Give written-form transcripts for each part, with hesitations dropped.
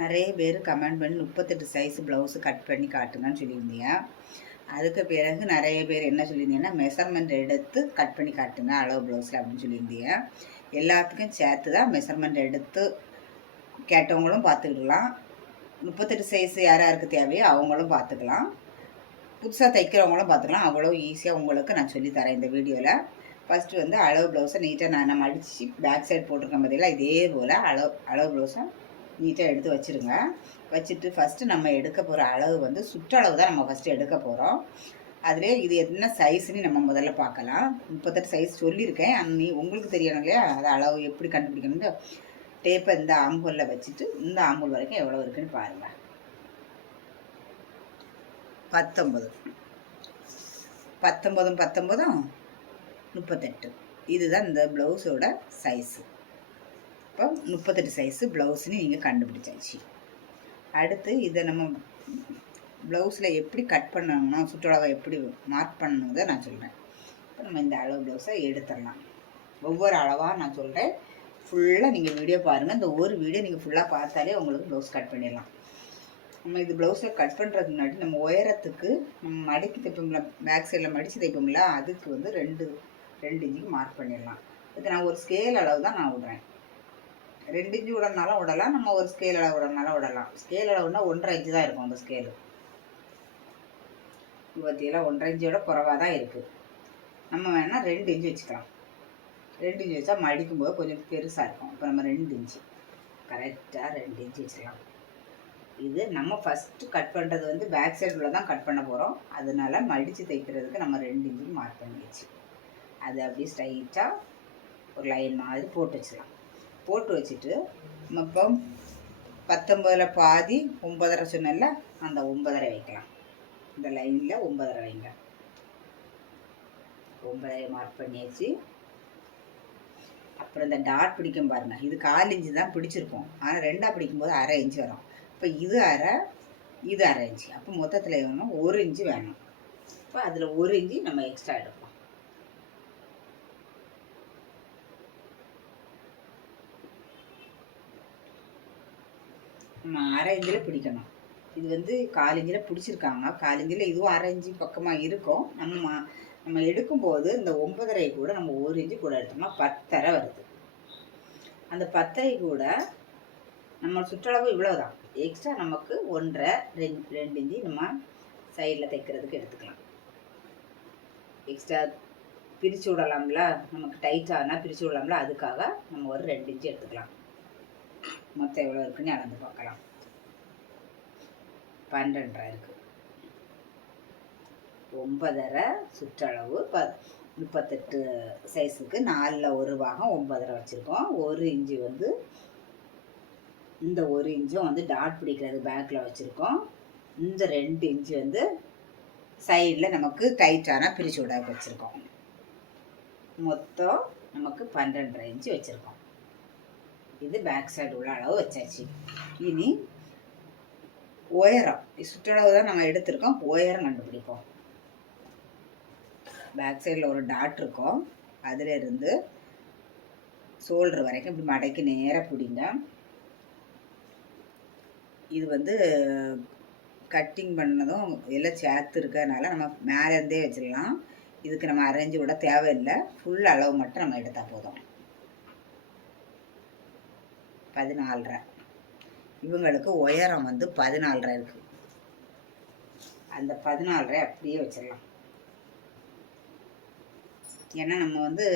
நிறைய பேர் கமெண்ட் பண்ணி 38 சைஸ் ப்ளவுஸு கட் பண்ணி காட்டுங்கன்னு சொல்லியிருந்தீங்க. அதுக்கு பிறகு நிறைய பேர் என்ன சொல்லியிருந்தீங்கன்னா மெஷர்மெண்ட் எடுத்து கட் பண்ணி காட்டுங்க அளவு ப்ளவுஸில் அப்படின்னு சொல்லியிருந்தீங்க. எல்லாத்துக்கும் சேர்த்து தான் மெஷர்மெண்ட் எடுத்து கேட்டவங்களும் பார்த்துக்கலாம். 38 சைஸ் யார் யாருக்கு தேவையோ அவங்களும் பார்த்துக்கலாம். புதுசாக தைக்கிறவங்களும் பார்த்துக்கலாம். அவ்வளோ ஈஸியாக உங்களுக்கு நான் சொல்லித்தரேன் இந்த வீடியோவில். ஃபஸ்ட்டு வந்து அளவு ப்ளவுஸை நீட்டாக நம்ம அடித்து பேக் சைடு போட்டிருக்கேன் பார்த்தீங்களா, இதே போல் அளவு ப்ளவுஸை நீட்டாக எடுத்து வச்சுருங்க. வச்சுட்டு ஃபஸ்ட்டு நம்ம எடுக்க போகிற அளவு வந்து சுற்றளவு தான் நம்ம ஃபஸ்ட்டு எடுக்க போகிறோம். அதிலே இது என்ன சைஸ்ன்னு நம்ம முதல்ல பார்க்கலாம். 38 சைஸ் சொல்லியிருக்கேன். உங்களுக்கு தெரியணும் இல்லையா, அது அளவு எப்படி கண்டுபிடிக்கணும்னு டேப்பை இந்த ஆம்பூலில் வச்சுட்டு இந்த ஆம்பூல் வரைக்கும் எவ்வளோ இருக்குன்னு பாருங்கள். 19 38 இதுதான் இந்த ப்ளவுஸோட சைஸு. இப்போ 38 சைஸு ப்ளவுஸ்ன்னு நீங்கள் கண்டுபிடிச்சாச்சு. அடுத்து இதை நம்ம ப்ளவுஸில் எப்படி கட் பண்ணணும்னா சுற்றளவை எப்படி மார்க் பண்ணணுதை நான் சொல்கிறேன். இப்போ நம்ம இந்த அளவு ப்ளவுஸை எடுத்துடலாம். ஒவ்வொரு அளவாக நான் சொல்கிறேன். ஃபுல்லாக நீங்கள் வீடியோ பாருங்கள். இந்த ஒரு வீடியோ நீங்கள் ஃபுல்லாக பார்த்தாலே உங்களுக்கு ப்ளவுஸ் கட் பண்ணிடலாம். நம்ம இது ப்ளவுஸில் கட் பண்ணுறதுக்கு முன்னாடி நம்ம உயரத்துக்கு நம்ம மடக்கி தைப்போம்ல, பேக் சைடில் மடித்து தைப்போம்ல, அதுக்கு வந்து ரெண்டு இன்ச்சுக்கு மார்க் பண்ணிடலாம். இதுக்கு நான் ஒரு ஸ்கேல் அளவு தான் நான் விடுறேன். 2 இன்ச்சு விடனாலும் விடலாம், நம்ம ஒரு ஸ்கேல் அளவு விடனாலும் விடலாம். ஸ்கேல் அளவுனா 1.5 இன்ச்சு தான் இருக்கும் அந்த ஸ்கேலு. பார்த்தீங்களா, 1.5 இன்ச்சோட குறைவாக தான் இருக்குது. நம்ம வேணால் 2 இன்ச்சு வச்சுக்கலாம். 2 இன்ச்சு வச்சா மடிக்கும்போது கொஞ்சம் பெருசாக இருக்கும். இப்போ நம்ம 2 இன்ச்சு கரெக்டாக 2 இன்ச்சு வச்சுக்கலாம். இது நம்ம ஃபஸ்ட்டு கட் பண்ணுறது வந்து பேக் சைடில் தான் கட் பண்ண போகிறோம். அதனால் மடித்து தைக்கிறதுக்கு நம்ம 2 இன்ச்சு மார்க் பண்ணி வச்சு அது அப்படியே ஸ்ட்ரைட்டாக ஒரு லைன் மாதிரி போட்டு வச்சுக்கலாம். போட்டு வச்சுட்டு நம்ம இப்போ 19ல் பாதி 9.5 சொன்னல, அந்த 9.5 வைக்கலாம். இந்த லைனில் 9.5 வைங்க. 9.5 மார்க் பண்ணியாச்சு. அப்புறம் இந்த டாட் பிடிக்கும் பாருங்கள், இது 1/4 இன்ச்சு தான் பிடிச்சிருக்கோம். ஆனால் 2ஆக பிடிக்கும்போது 1/2 இன்ச்சு வரும். இப்போ இது 1/2, இது 1/2 இன்ச்சு. அப்போ மொத்தத்தில் வேணும் 1 இன்ச்சு வேணும். இப்போ அதில் 1 இன்ச்சு நம்ம எக்ஸ்ட்ரா எடுப்போம். நம்ம 1/2 இன்ச்சில் பிடிக்கணும். இது வந்து 1/4 இன்ச்சில் பிடிச்சிருக்காங்க. 1/4 இன்ச்சில் இதுவும் 1/2 இன்ச்சு பக்கமாக இருக்கும். நம்ம எடுக்கும்போது இந்த 9.5 கூட நம்ம 1 இன்ச்சு கூட எடுத்தோம்னா 10.5 வருது. அந்த 10.5 கூட நம்ம சுற்றளவு இவ்வளோதான். எக்ஸ்ட்ரா நமக்கு 1.5 2 இன்ச்சு நம்ம சைடில் தைக்கிறதுக்கு எடுத்துக்கலாம். எக்ஸ்ட்ரா பிரித்து விடலாம்ல, நமக்கு டைட்டானா பிரித்து விடலாம்ல, அதுக்காக நம்ம ஒரு 2 இன்ச்சு எடுத்துக்கலாம். மொத்தம் எவ்வளோ இருக்குன்னு அளந்து பார்க்கலாம். 12.5 இருக்குது. 9.5 சுற்றளவு 38 சைஸுக்கு 4ல் ஒரு பாகம் 9.5 வச்சுருக்கோம். 1 இன்ச்சு வந்து இந்த 1 இன்ச்சும் வந்து டாட் பிடிக்கிறது பேக்கில் வச்சுருக்கோம். இந்த 2 இன்ச்சு வந்து சைடில் நமக்கு டைட்டான பிரித்து விட வச்சுருக்கோம். மொத்தம் நமக்கு 12.5 இன்ச்சு வச்சுருக்கோம். இது பேக் சைடு உள்ள அளவு வச்சாச்சு. இனி உயரம் சுற்றளவு தான் நம்ம எடுத்திருக்கோம். உயரம் கண்டுபிடிப்போம். பேக் சைடில் ஒரு டாட் இருக்கும். அதில் இருந்து ஷோல்டர் வரைக்கும் இப்படி மடக்கி நேராக பிடிங்க. இது வந்து கட்டிங் பண்ணதும் எல்லாம் சேர்த்து இருக்கிறதுனால நம்ம மேலேருந்தே வச்சிடலாம். இதுக்கு நம்ம அரேஞ்சு விட தேவையில்லை. ஃபுல் அளவு மட்டும் நம்ம எடுத்தால் போதும். 14.5. இவங்களுக்கு உயரம் வந்து 14.5 இருக்குது. அந்த 14.5 அப்படியே வச்சிடலாம். ஏன்னா நம்ம வந்து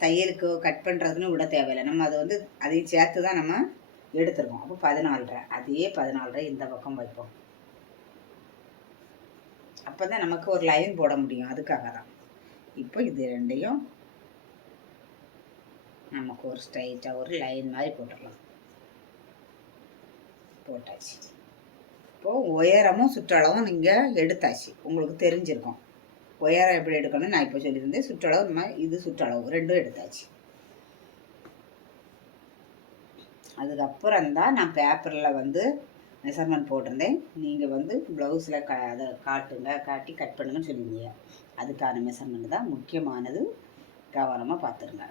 தையலுக்கு கட் பண்ணுறதுன்னு விட தேவையில்லை. நம்ம அதை வந்து அதையும் சேர்த்து தான் நம்ம எடுத்துருக்கோம். அப்போ 14.5, அதே 14.5 இந்த பக்கம் வைப்போம். அப்போ தான் நமக்கு ஒரு லைன் போட முடியும். அதுக்காக தான். இப்போ இது ரெண்டையும் நமக்கு ஒரு ஸ்ட்ரைட்டாக ஒரு லைன் மாதிரி போட்டுடலாம். போட்டாச்சு. இப்போது உயரமும் சுற்றளவும் நீங்கள் எடுத்தாச்சு. உங்களுக்கு தெரிஞ்சிருக்கும் உயரம் எப்படி எடுக்கணும்னு நான் இப்போ சொல்லியிருந்தேன். சுற்றளவு நம்ம இது சுற்றளவு ரெண்டும் எடுத்தாச்சு. அதுக்கப்புறம் தான் நான் பேப்பரில் வந்து மெஷர்மெண்ட் போட்டிருந்தேன். நீங்கள் வந்து ப்ளவுஸில் அதை காட்டி கட் பண்ணுங்கன்னு சொல்லியிருந்தீங்க. அதுக்கான மெஷர்மெண்ட் தான் முக்கியமானது. கவனமாக பார்த்துருங்க.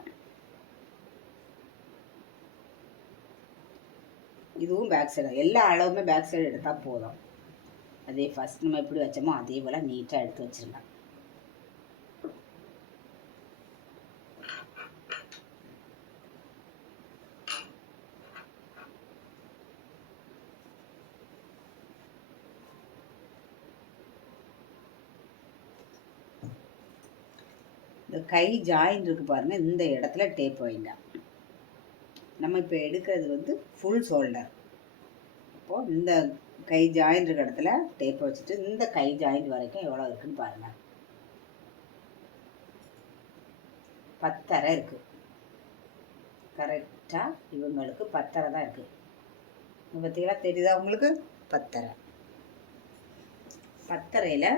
இதுவும் பேக் சைடு, எல்லா அளவுமே பேக் சைடு எடுத்தால் போதும். அதே ஃபஸ்ட் நம்ம எப்படி வச்சோமோ அதே போல் நீட்டாக எடுத்து வச்சுருங்க. இந்த கை ஜாயின் இருக்கு பாருங்கள், இந்த இடத்துல டேப் வைங்க. நம்ம இப்போ எடுக்கிறது வந்து ஃபுல் ஷோல்டர். இப்போது இந்த கை ஜாயின் இருக்க இடத்துல டேப் வச்சுட்டு இந்த கை ஜாயின் வரைக்கும் எவ்வளோ இருக்குன்னு பாருங்கள். 10.5 இருக்குது. கரெக்டாக இவங்களுக்கு 10.5 தான் இருக்குது. பார்த்தீங்களா, தெரியுதா உங்களுக்கு? 10.5. 10.5ல்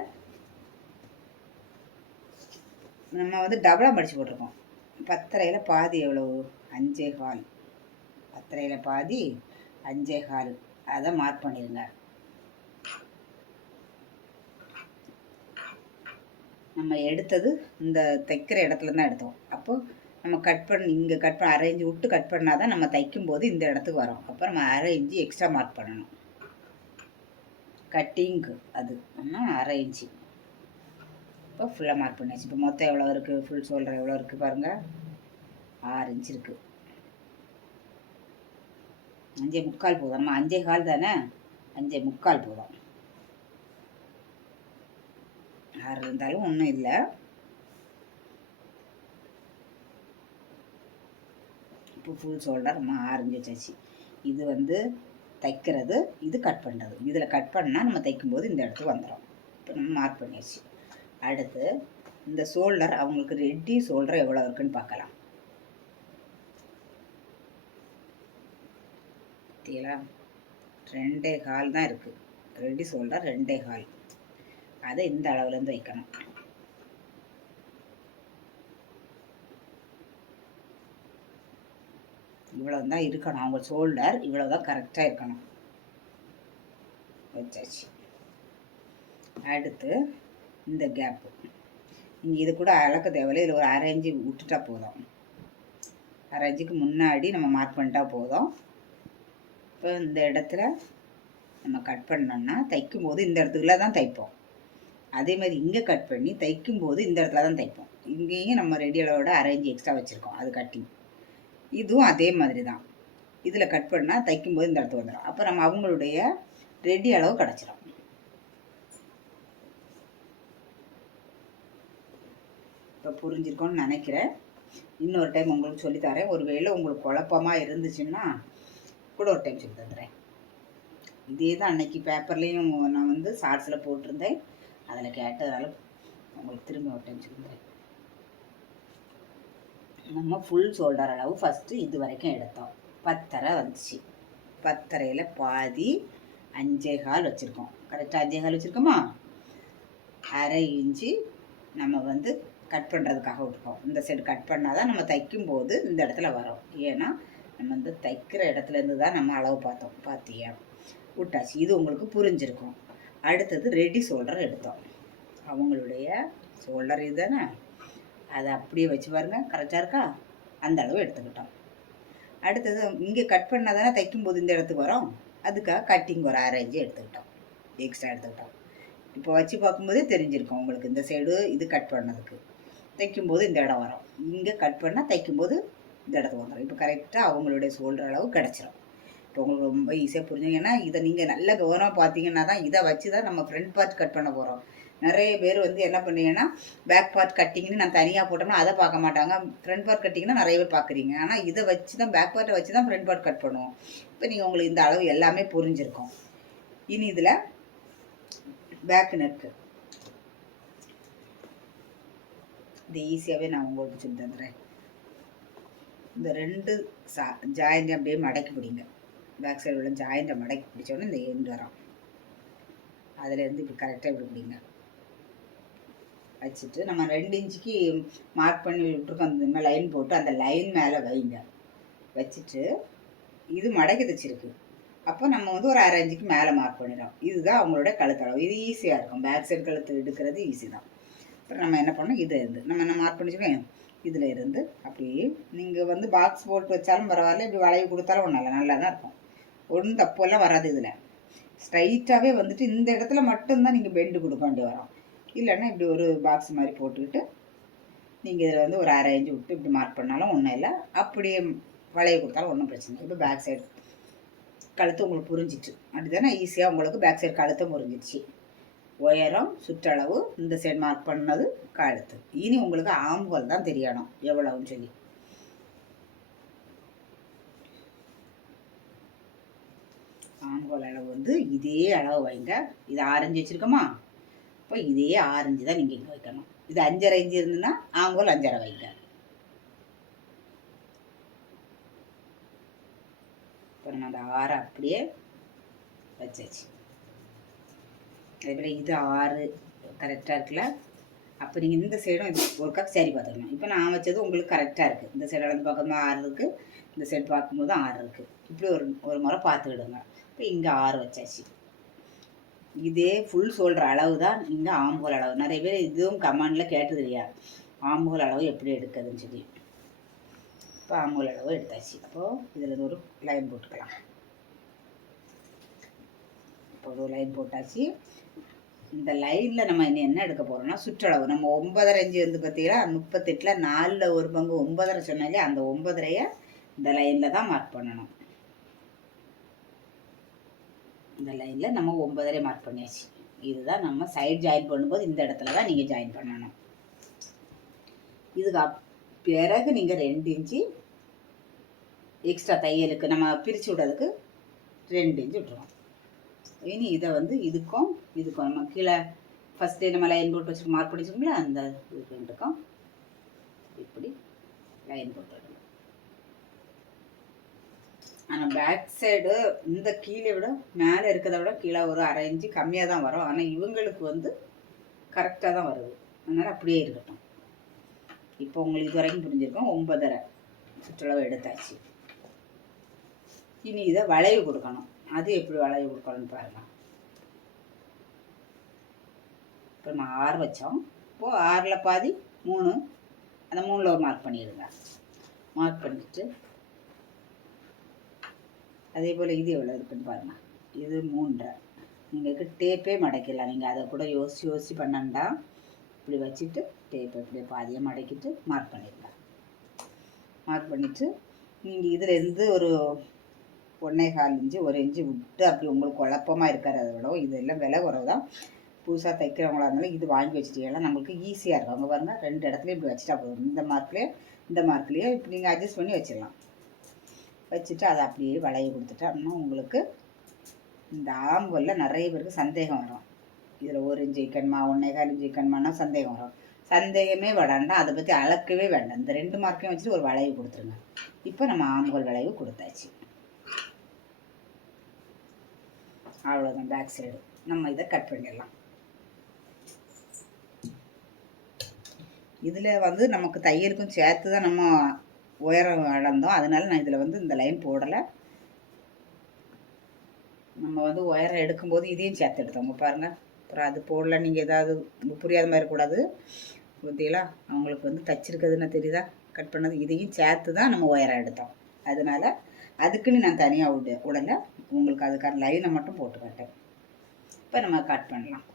நம்ம வந்து டபுளாக மடித்து போட்டிருக்கோம். 10.5ல் பாதி எவ்வளவு? 5.25. 10.5ல் பாதி 5.25. அதை மார்க் பண்ணிடுங்க. நம்ம எடுத்தது இந்த தைக்கிற இடத்துல தான் எடுத்தோம். அப்போது நம்ம கட் பண்ணி இங்கே அரைஞ்சி விட்டு கட் பண்ணால் தான் நம்ம தைக்கும்போது இந்த இடத்துக்கு வரும். அப்போ நம்ம அரைஞ்சி எக்ஸ்ட்ரா மார்க் பண்ணணும். கட்டிங்கு அது நம்ம அரைஞ்சி இப்போ ஃபுல்லாக மார்க் பண்ணியாச்சு. இப்போ மொத்தம் எவ்வளோ இருக்குது? ஃபுல் ஷோல்டர் எவ்வளோ இருக்குது பாருங்கள், 6 இன்ச் இருக்குது. 5.25 போதும். நம்ம 5.25 தானே, 5.25 போதும். 6 இருந்தாலும் ஒன்றும் இல்லை. இப்போ ஃபுல் ஷோல்டர் நம்ம 6 இன்ச் வச்சாச்சு. இது வந்து தைக்கிறது, இது கட் பண்ணுறது. இதில் கட் பண்ணால் நம்ம தைக்கும்போது இந்த இடத்துக்கு வந்துடும். இப்போ நம்ம மார்க் பண்ணியாச்சு. அடுத்து இந்த ஷோல்டர், அவங்களுக்கு ரெட்டி ஷோல்டர் எவ்வளோ இருக்குன்னு பார்க்கலாம். பார்த்தீங்களா, 2.25 தான் இருக்குது. ரெட்டி ஷோல்டர் 2.25. அதை இந்த அளவுலேருந்து வைக்கணும். இவ்வளோ தான் இருக்கணும். அவங்க ஷோல்டர் இவ்வளோ தான் கரெக்டாக இருக்கணும். வச்சாச்சு. அடுத்து இந்த கேப்பு, நீங்கள் இது கூட அளக்க தேவையில்லை. இதில் ஒரு 1/2 இன்ச்சு விட்டுட்டா போதும். 1/2 இன்ச்சுக்கு முன்னாடி நம்ம மார்க் பண்ணிட்டா போதும். இப்போ இந்த இடத்துல நம்ம கட் பண்ணோம்னா தைக்கும்போது இந்த இடத்துக்குள்ள தான் தைப்போம். அதே மாதிரி இங்கே கட் பண்ணி தைக்கும்போது இந்த இடத்துல தான் தைப்போம். இங்கேயும் நம்ம ரெடி அளவோட 1/2 இன்ச்சு எக்ஸ்ட்ரா வச்சுருக்கோம், அது கட்டிங். இதுவும் அதே மாதிரி தான். இதில் கட் பண்ணால் தைக்கும்போது இந்த இடத்துக்கு வந்துடும். அப்போ நம்ம அவங்களுடைய ரெடி அளவு கிடச்சிடும். இப்போ புரிஞ்சிருக்கோன்னு நினைக்கிறேன். இன்னொரு டைம் உங்களுக்கு சொல்லித்தரேன். ஒரு வேளை உங்களுக்கு குழப்பமாக இருந்துச்சுன்னா கூட ஒரு டைம் சொல்லி தந்துடுறேன். இதே தான் அன்னைக்கு பேப்பர்லேயும் நான் வந்து ஷார்ட்ஸில் போட்டிருந்தேன். அதில் கேட்டதால உங்களுக்கு திரும்ப ஒரு டைம் சொல்லித்தரேன். நம்ம ஃபுல் ஷோல்டர் அளவு ஃபஸ்ட்டு இது வரைக்கும் எடுத்தோம். 10.5 வந்துச்சு. 10.5ல் பாதி 5.25 வச்சுருக்கோம். கரெக்டாக 5.25 வச்சுருக்கோமா? 1/2 இன்ச்சு நம்ம வந்து கட் பண்ணுறதுக்காக விட்டுருக்கோம். இந்த சைடு கட் பண்ணால் தான் நம்ம தைக்கும்போது இந்த இடத்துல வரும். ஏன்னா நம்ம வந்து தைக்கிற இடத்துலேருந்து தான் நம்ம அளவு பார்த்தோம். பார்த்தியா, விட்டாச்சு. இது உங்களுக்கு புரிஞ்சிருக்கும். அடுத்தது ரெடி ஷோல்டர் எடுத்தோம். அவங்களுடைய ஷோல்டர் இது தானே, அதை அப்படியே வச்சு பாருங்கள், கரெக்டாக இருக்கா? அந்த அளவு எடுத்துக்கிட்டோம். அடுத்தது இங்கே கட் பண்ணால் தானே தைக்கும்போது இந்த இடத்துக்கு வரும். அதுக்காக கட்டிங் ஒரு 1/2 இன்ச்சு எடுத்துக்கிட்டோம், எக்ஸ்ட்ரா எடுத்துக்கிட்டோம். இப்போ வச்சு பார்க்கும்போதே தெரிஞ்சிருக்கும் உங்களுக்கு. இந்த சைடு இது கட் பண்ணதுக்கு தைக்கும்போது இந்த இடம் வரும். இங்கே கட் பண்ணால் தைக்கும்போது இந்த இடத்துக்கு வந்துடும். இப்போ கரெக்டாக அவங்களுடைய ஷோல்டர் அளவு கிடச்சிரும். இப்போ உங்களுக்கு ரொம்ப ஈஸியாக புரிஞ்சுங்க. ஏன்னா இதை நீங்கள் நல்ல கவனமாக பார்த்தீங்கன்னா தான் இதை வச்சு தான் நம்ம ஃப்ரண்ட் பார்ட் கட் பண்ண போகிறோம். நிறைய பேர் வந்து என்ன பண்ணீங்கன்னா பேக் பார்ட் கட்டிங்னு நான் தனியாக போட்டோம்னா அதை பார்க்க மாட்டாங்க. ஃப்ரண்ட் பார்ட் கட்டிங்னா நிறைய பேர் பார்க்குறீங்க. ஆனால் இதை வச்சு தான் பேக் பார்ட்டை வச்சு தான் ஃப்ரண்ட் பார்ட் கட் பண்ணுவோம். இப்போ நீங்கள் உங்களுக்கு இந்த அளவு எல்லாமே புரிஞ்சிருக்கும். இனி இதில் பேக் நெக்கு இது ஈஸியாகவே நான் உங்களுக்கு சொல்லி தந்துடுறேன். இந்த 2 ஜாயிண்ட் அப்படியே மடக்கி பிடிங்க. பேக் சைடு உள்ள ஜாயிண்ட்டை மடக்கி பிடிச்சோன்னே இந்த எண்டு வரும். அதிலேருந்து இப்படி கரெக்டாக இப்படி பிடிங்க. வச்சுட்டு நம்ம 2 இன்ச்சுக்கு மார்க் பண்ணி விட்டுருக்கோம். அந்த மாதிரி லைன் போட்டு அந்த லைன் மேலே வைங்க. வச்சுட்டு இது மடக்கி தைச்சிருக்கு. அப்போ நம்ம வந்து ஒரு 1/2 இன்ச்சுக்கு மேலே மார்க் பண்ணிடுறோம். இதுதான் அவங்களோட கழுத்தளவு. இது ஈஸியாக இருக்கும். பேக் சைடு கழுத்து எடுக்கிறது ஈஸி தான். அப்புறம் நம்ம என்ன பண்ணோம், இதை இருந்து நம்ம என்ன மார்க் பண்ணிச்சுக்கோங்க. இதில் இருந்து அப்படியே நீங்கள் வந்து பாக்ஸ் போட்டு வச்சாலும் பரவாயில்ல, இப்படி வளைவு கொடுத்தாலும் ஒன்றும் இல்லை, நல்லா தான் இருக்கும். ஒன்றும் தப்பெல்லாம் வராது. இதில் ஸ்ட்ரைட்டாகவே வந்துட்டு இந்த இடத்துல மட்டும்தான் நீங்கள் பெண்டு கொடுக்க வேண்டி வரும். இல்லைன்னா இப்படி ஒரு பாக்ஸ் மாதிரி போட்டுக்கிட்டு நீங்கள் இதில் வந்து ஒரு 1/2 இன்ச்சு விட்டு இப்படி மார்க் பண்ணாலும் ஒன்றும் இல்லை. அப்படியே வளைய கொடுத்தாலும் ஒன்றும் பிரச்சனை இல்லை. இப்போ பேக் சைடு கழுத்து உங்களுக்கு புரிஞ்சிட்டு அப்படி தானே ஈஸியாக உங்களுக்கு பேக் சைடு கழுத்தை புரிஞ்சிடுச்சு. உயரம் சுற்றளவு இந்த சைடு மார்க் பண்ணது கழுத்து. இனி உங்களுக்கு ஆம்ஹோல் தான் தெரியணும் எவ்வளவுன்னு சொல்லி. ஆம்ஹோல் அளவு வந்து இதே அளவு வைங்க. இது 6 இன்ச்சு வச்சுருக்கோமா, இப்போ இதே 6 இன்ச்சு தான் நீங்கள் இங்கே வைக்கணும். இது 5.5 இன்ச்சு இருந்துன்னா ஆம்ஹோல் 5.5 வைங்க. இப்போ நம்ம அந்த 6 அப்படியே வச்சாச்சு. அதேபோல் இது 6 கரெக்டாக இருக்குல்ல. அப்போ நீங்கள் இந்த சைடும் இது ஒரு கப் சரி பார்த்துக்கணும். இப்போ நான் வச்சது உங்களுக்கு கரெக்டாக இருக்குது. இந்த சைடு அளந்து பார்க்கும்போது 6 இருக்குது, இந்த சைடு பார்க்கும்போது 6 இருக்குது. இப்படி ஒரு முறை பார்த்துக்கிடுங்க. இப்போ இங்கே 6 வச்சாச்சு. இதே ஃபுல் சொல்கிற அளவு தான் இங்கே ஆம்ஹோல் அளவு. நிறைய பேர் இதுவும் கமெண்டில் கேட்டது இல்லையா, ஆம்ஹோல் அளவு எப்படி எடுக்குதுன்னு சொல்லி. இப்போ ஆம்ஹோல் அளவு எடுத்தாச்சு. அப்போது இதில் ஒரு லைன் போட்டுக்கலாம். இப்போ ஒரு லைன் போட்டாச்சு. இந்த லைனில் நம்ம இன்னும் என்ன எடுக்க போகிறோம்னா சுற்றளவு. நம்ம 9.5 இன்ச்சு வந்து பார்த்தீங்கன்னா 38ல் 4ல் 1 பங்கு 9.5 சொன்னாலே அந்த 9.5 இந்த லைனில் தான் மார்க் பண்ணணும். இந்த லைனில் நம்ம 9.5 மார்க் பண்ணியாச்சு. இதுதான் நம்ம சைட் ஜாயின் பண்ணும்போது இந்த இடத்துல தான் நீங்கள் ஜாயின் பண்ணணும். இதுக்கு பிறகு நீங்கள் 2 இன்ச்சு எக்ஸ்ட்ரா தையலுக்கு நம்ம பிரித்து விடுறதுக்கு 2 இன்ச்சு விட்டுருவோம். இனி இதை வந்து இதுக்கும் நம்ம கீழே ஃபஸ்ட்டே நம்ம லைன் போட்டு வச்சுருக்கோம், மார்க் பண்ணி வச்சுருக்கோம்ல, அந்த இது ரெண்டுக்கும் இப்படி லைன் போட்டு விடுங்க. ஆனால் பேக் சைடு இந்த கீழே விட மேலே இருக்கிறத விட கீழே ஒரு 1/2 இன்ச்சு கம்மியாக தான் வரும். ஆனால் இவங்களுக்கு வந்து கரெக்டாக தான் வருது. அதனால் அப்படியே இருக்கட்டும். இப்போ உங்களுக்கு இது வரைக்கும் புரிஞ்சிருக்கோம். 9.5 சுற்றளவு எடுத்தாச்சு. இனி இதை வளைவு கொடுக்கணும். அது எப்படி வளைவு கொடுக்கணும்னு பாருங்கள். இப்போ நம்ம 6 வச்சோம். இப்போது 6ல் பாதி 3, அந்த 3ல் ஒரு மார்க் பண்ணிடுங்க. மார்க் பண்ணிவிட்டு அதே போல் இது எவ்வளோ இருக்குன்னு பாருங்கள். இது 3.5. நீங்கள் டேப்பே மடக்கிடலாம். நீங்கள் அதை கூட யோசித்து பண்ணண்டா இப்படி வச்சுட்டு டேப்பை இப்படியே பாதியாக மடக்கிட்டு மார்க் பண்ணிடலாம். மார்க் பண்ணிவிட்டு நீங்கள் இதில் இருந்து ஒரு 1.25 இன்ச்சு 1 இன்ச்சு விட்டு அப்படி உங்களுக்கு குழப்பமாக இருக்கிறத விட இதெல்லாம் விலை குறைவு தான். புதுசாக தைக்கிறவங்களா இருந்தாலும் இது வாங்கி வச்சுட்டீங்கன்னா நம்மளுக்கு ஈஸியாக இருக்கும். அவங்க பாருங்கள் 2 இடத்துலையும் இப்படி வச்சுட்டா போதும். இந்த மார்க்லேயே இப்படி நீங்கள் அட்ஜஸ்ட் பண்ணி வச்சிடலாம். வச்சுட்டு அதை அப்படியே வளைய கொடுத்துட்டா அப்படின்னா உங்களுக்கு இந்த ஆம்ஹோலில் நிறைய பேருக்கு சந்தேகம் வரும். இதில் 1 இன்ச்சு வைக்கணுமா 1.25 இன்ச்சு வைக்கணுமான்னா சந்தேகம் வரும். சந்தேகமே வேண்டாம், அதை பற்றி அளக்கவே வேண்டாம். இந்த 2 மார்க்கையும் வச்சுட்டு ஒரு வளைவு கொடுத்துருங்க. இப்போ நம்ம ஆம்ஹோல் வளைவு கொடுத்தாச்சு. அவ்வளோதான் பேக் சைடு. நம்ம இதை கட் பண்ணிடலாம். இதில் வந்து நமக்கு தையலுக்கும் சேர்த்து தான் நம்ம உயரம் அளந்தோம். அதனால நான் இதில் வந்து இந்த லைன் போடலை. நம்ம வந்து உயரம் எடுக்கும்போது இதையும் சேர்த்து எடுத்தோங்க பாருங்கள். அப்புறம் அது போடல நீங்கள் ஏதாவது புரியாத மாதிரி இருக்கக்கூடாது. பார்த்தீங்களா, அவங்களுக்கு வந்து தச்சிருக்கிறதுன்னு தெரியுதா, கட் பண்ணது இதையும் சேர்த்து தான் நம்ம உயரம் எடுத்தோம். அதனால் அதுக்குன்னு நான் தனியாக உடலை, உங்களுக்கு அதுக்கான லைனை மட்டும் போட்டு காட்டேன். இப்போ நம்ம கட் பண்ணலாம்.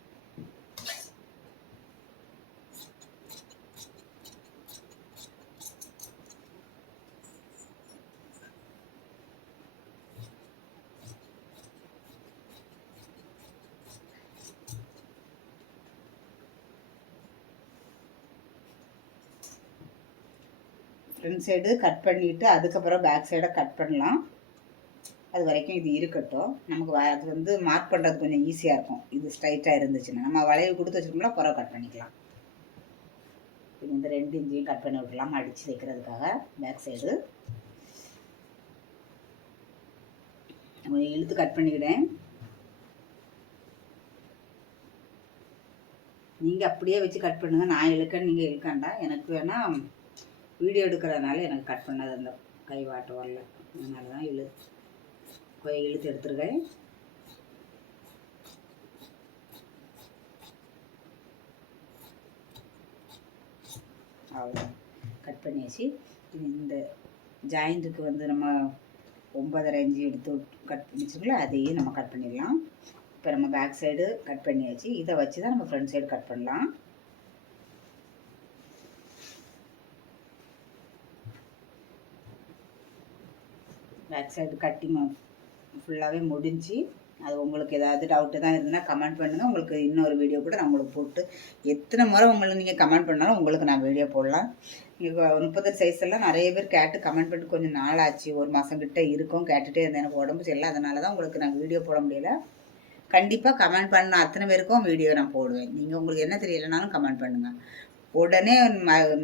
ஃப்ரண்ட் சைடு கட் பண்ணிவிட்டு அதுக்கப்புறம் பேக் சைடை கட் பண்ணலாம். அது வரைக்கும் இது இருக்கட்டும். நமக்கு அது வந்து மார்க் பண்ணுறது கொஞ்சம் ஈஸியாக இருக்கும். இது ஸ்ட்ரைட்டாக இருந்துச்சுன்னா நம்ம வளைவு கொடுத்து வச்சுருக்கோம்னா புறம் கட் பண்ணிக்கலாம். இந்த 2 இன்ச்சையும் கட் பண்ணி விடலாம் அடித்து வைக்கிறதுக்காக. பேக் சைடு கொஞ்சம் இழுத்து கட் பண்ணிக்கிட்டேன். நீங்கள் அப்படியே வச்சு கட் பண்ணுங்கள். நான் இழுக்கன்னு நீங்கள் இழுக்காண்டா. எனக்கு வேணால் வீடியோ எடுக்கிறதுனால எனக்கு கட் பண்ணது அந்த கை வாட்டு வரல, அதனால தான் இழுத்து எடுத்துருக்கேன். அவ்வளோ கட் பண்ணியாச்சு. இந்த ஜாயிண்ட்டுக்கு வந்து நம்ம 9.5 இன்ச்சு எடுத்து கட் பண்ணிச்சுங்களா, அதையும் நம்ம கட் பண்ணிடலாம். இப்போ நம்ம பேக் சைடு கட் பண்ணியாச்சு. இதை வச்சு தான் நம்ம ஃப்ரண்ட் சைடு கட் பண்ணலாம். பேக் சைடு கட்டிங் ஃபுல்லாகவே முடிஞ்சு. அது உங்களுக்கு ஏதாவது டவுட்டு தான் இருந்ததுன்னா கமெண்ட் பண்ணுங்கள். உங்களுக்கு இன்னொரு வீடியோ கூட நான் உங்களுக்கு போட்டு எத்தனை முறை உங்களுக்கு நீங்கள் கமெண்ட் பண்ணாலும் உங்களுக்கு நான் வீடியோ போடலாம். நீங்கள் 30 சைஸ் எல்லாம் நிறைய பேர் கேட்டு கமெண்ட் பண்ணிட்டு கொஞ்சம் நாள் ஆச்சு, 1 மாதம் கிட்ட இருக்கும் கேட்டுகிட்டே இருந்தேன். எனக்கு உடம்பு சரியில்லை, அதனால தான் உங்களுக்கு நான் வீடியோ போட முடியல. கண்டிப்பாக கமெண்ட் பண்ண அத்தனை பேருக்கும் வீடியோ நான் போடுவேன். நீங்கள் உங்களுக்கு என்ன தெரியலைனாலும் கமெண்ட் பண்ணுங்கள். உடனே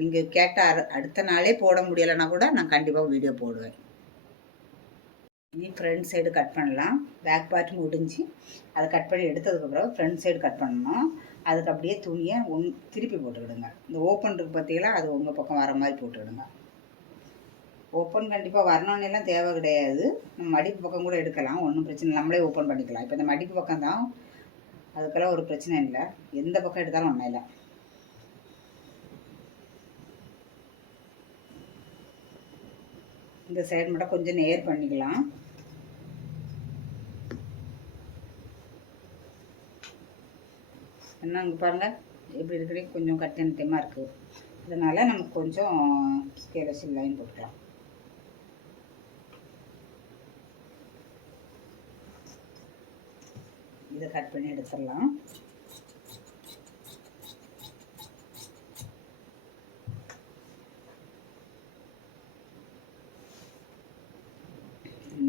நீங்கள் கேட்ட அடுத்த நாளே போட முடியலைன்னா கூட நான் கண்டிப்பாக வீடியோ போடுவேன். இனி ஃப்ரண்ட் சைடு கட் பண்ணலாம். பேக் பார்ட் முடிஞ்சு அதை கட் பண்ணி எடுத்ததுக்கப்புறம் ஃப்ரண்ட் சைடு கட் பண்ணணும். அதுக்கு அப்படியே துணியை திருப்பி போட்டுக்கிடுங்க. இந்த ஓப்பன் இருக்கு பார்த்தீங்களா, அது உங்கள் பக்கம் வர மாதிரி போட்டுக்கிடுங்க. ஓப்பன் கண்டிப்பாக வரணுன்னெல்லாம் தேவை கிடையாது. நம்ம மடிப்பு பக்கம் கூட எடுக்கலாம், ஒன்றும் பிரச்சனை இல்லை, நம்மளே ஓப்பன் பண்ணிக்கலாம். இப்போ இந்த மடிப்பு பக்கம் தான், அதுக்கெல்லாம் ஒரு பிரச்சனை இல்லை, எந்த பக்கம் எடுத்தாலும் ஒன்றும் இல்லை. இந்த சைடு மட்டும் கொஞ்சம் நேர் பண்ணிக்கலாம். என்ன இங்கே பாருங்கள் எப்படி இருக்கிற கொஞ்சம் கட்டமாக இருக்குது. அதனால் நமக்கு கொஞ்சம் ஸ்கேல் வச்சு லைன் போட்டுக்கலாம். இதை கட் பண்ணி எடுத்துடலாம்.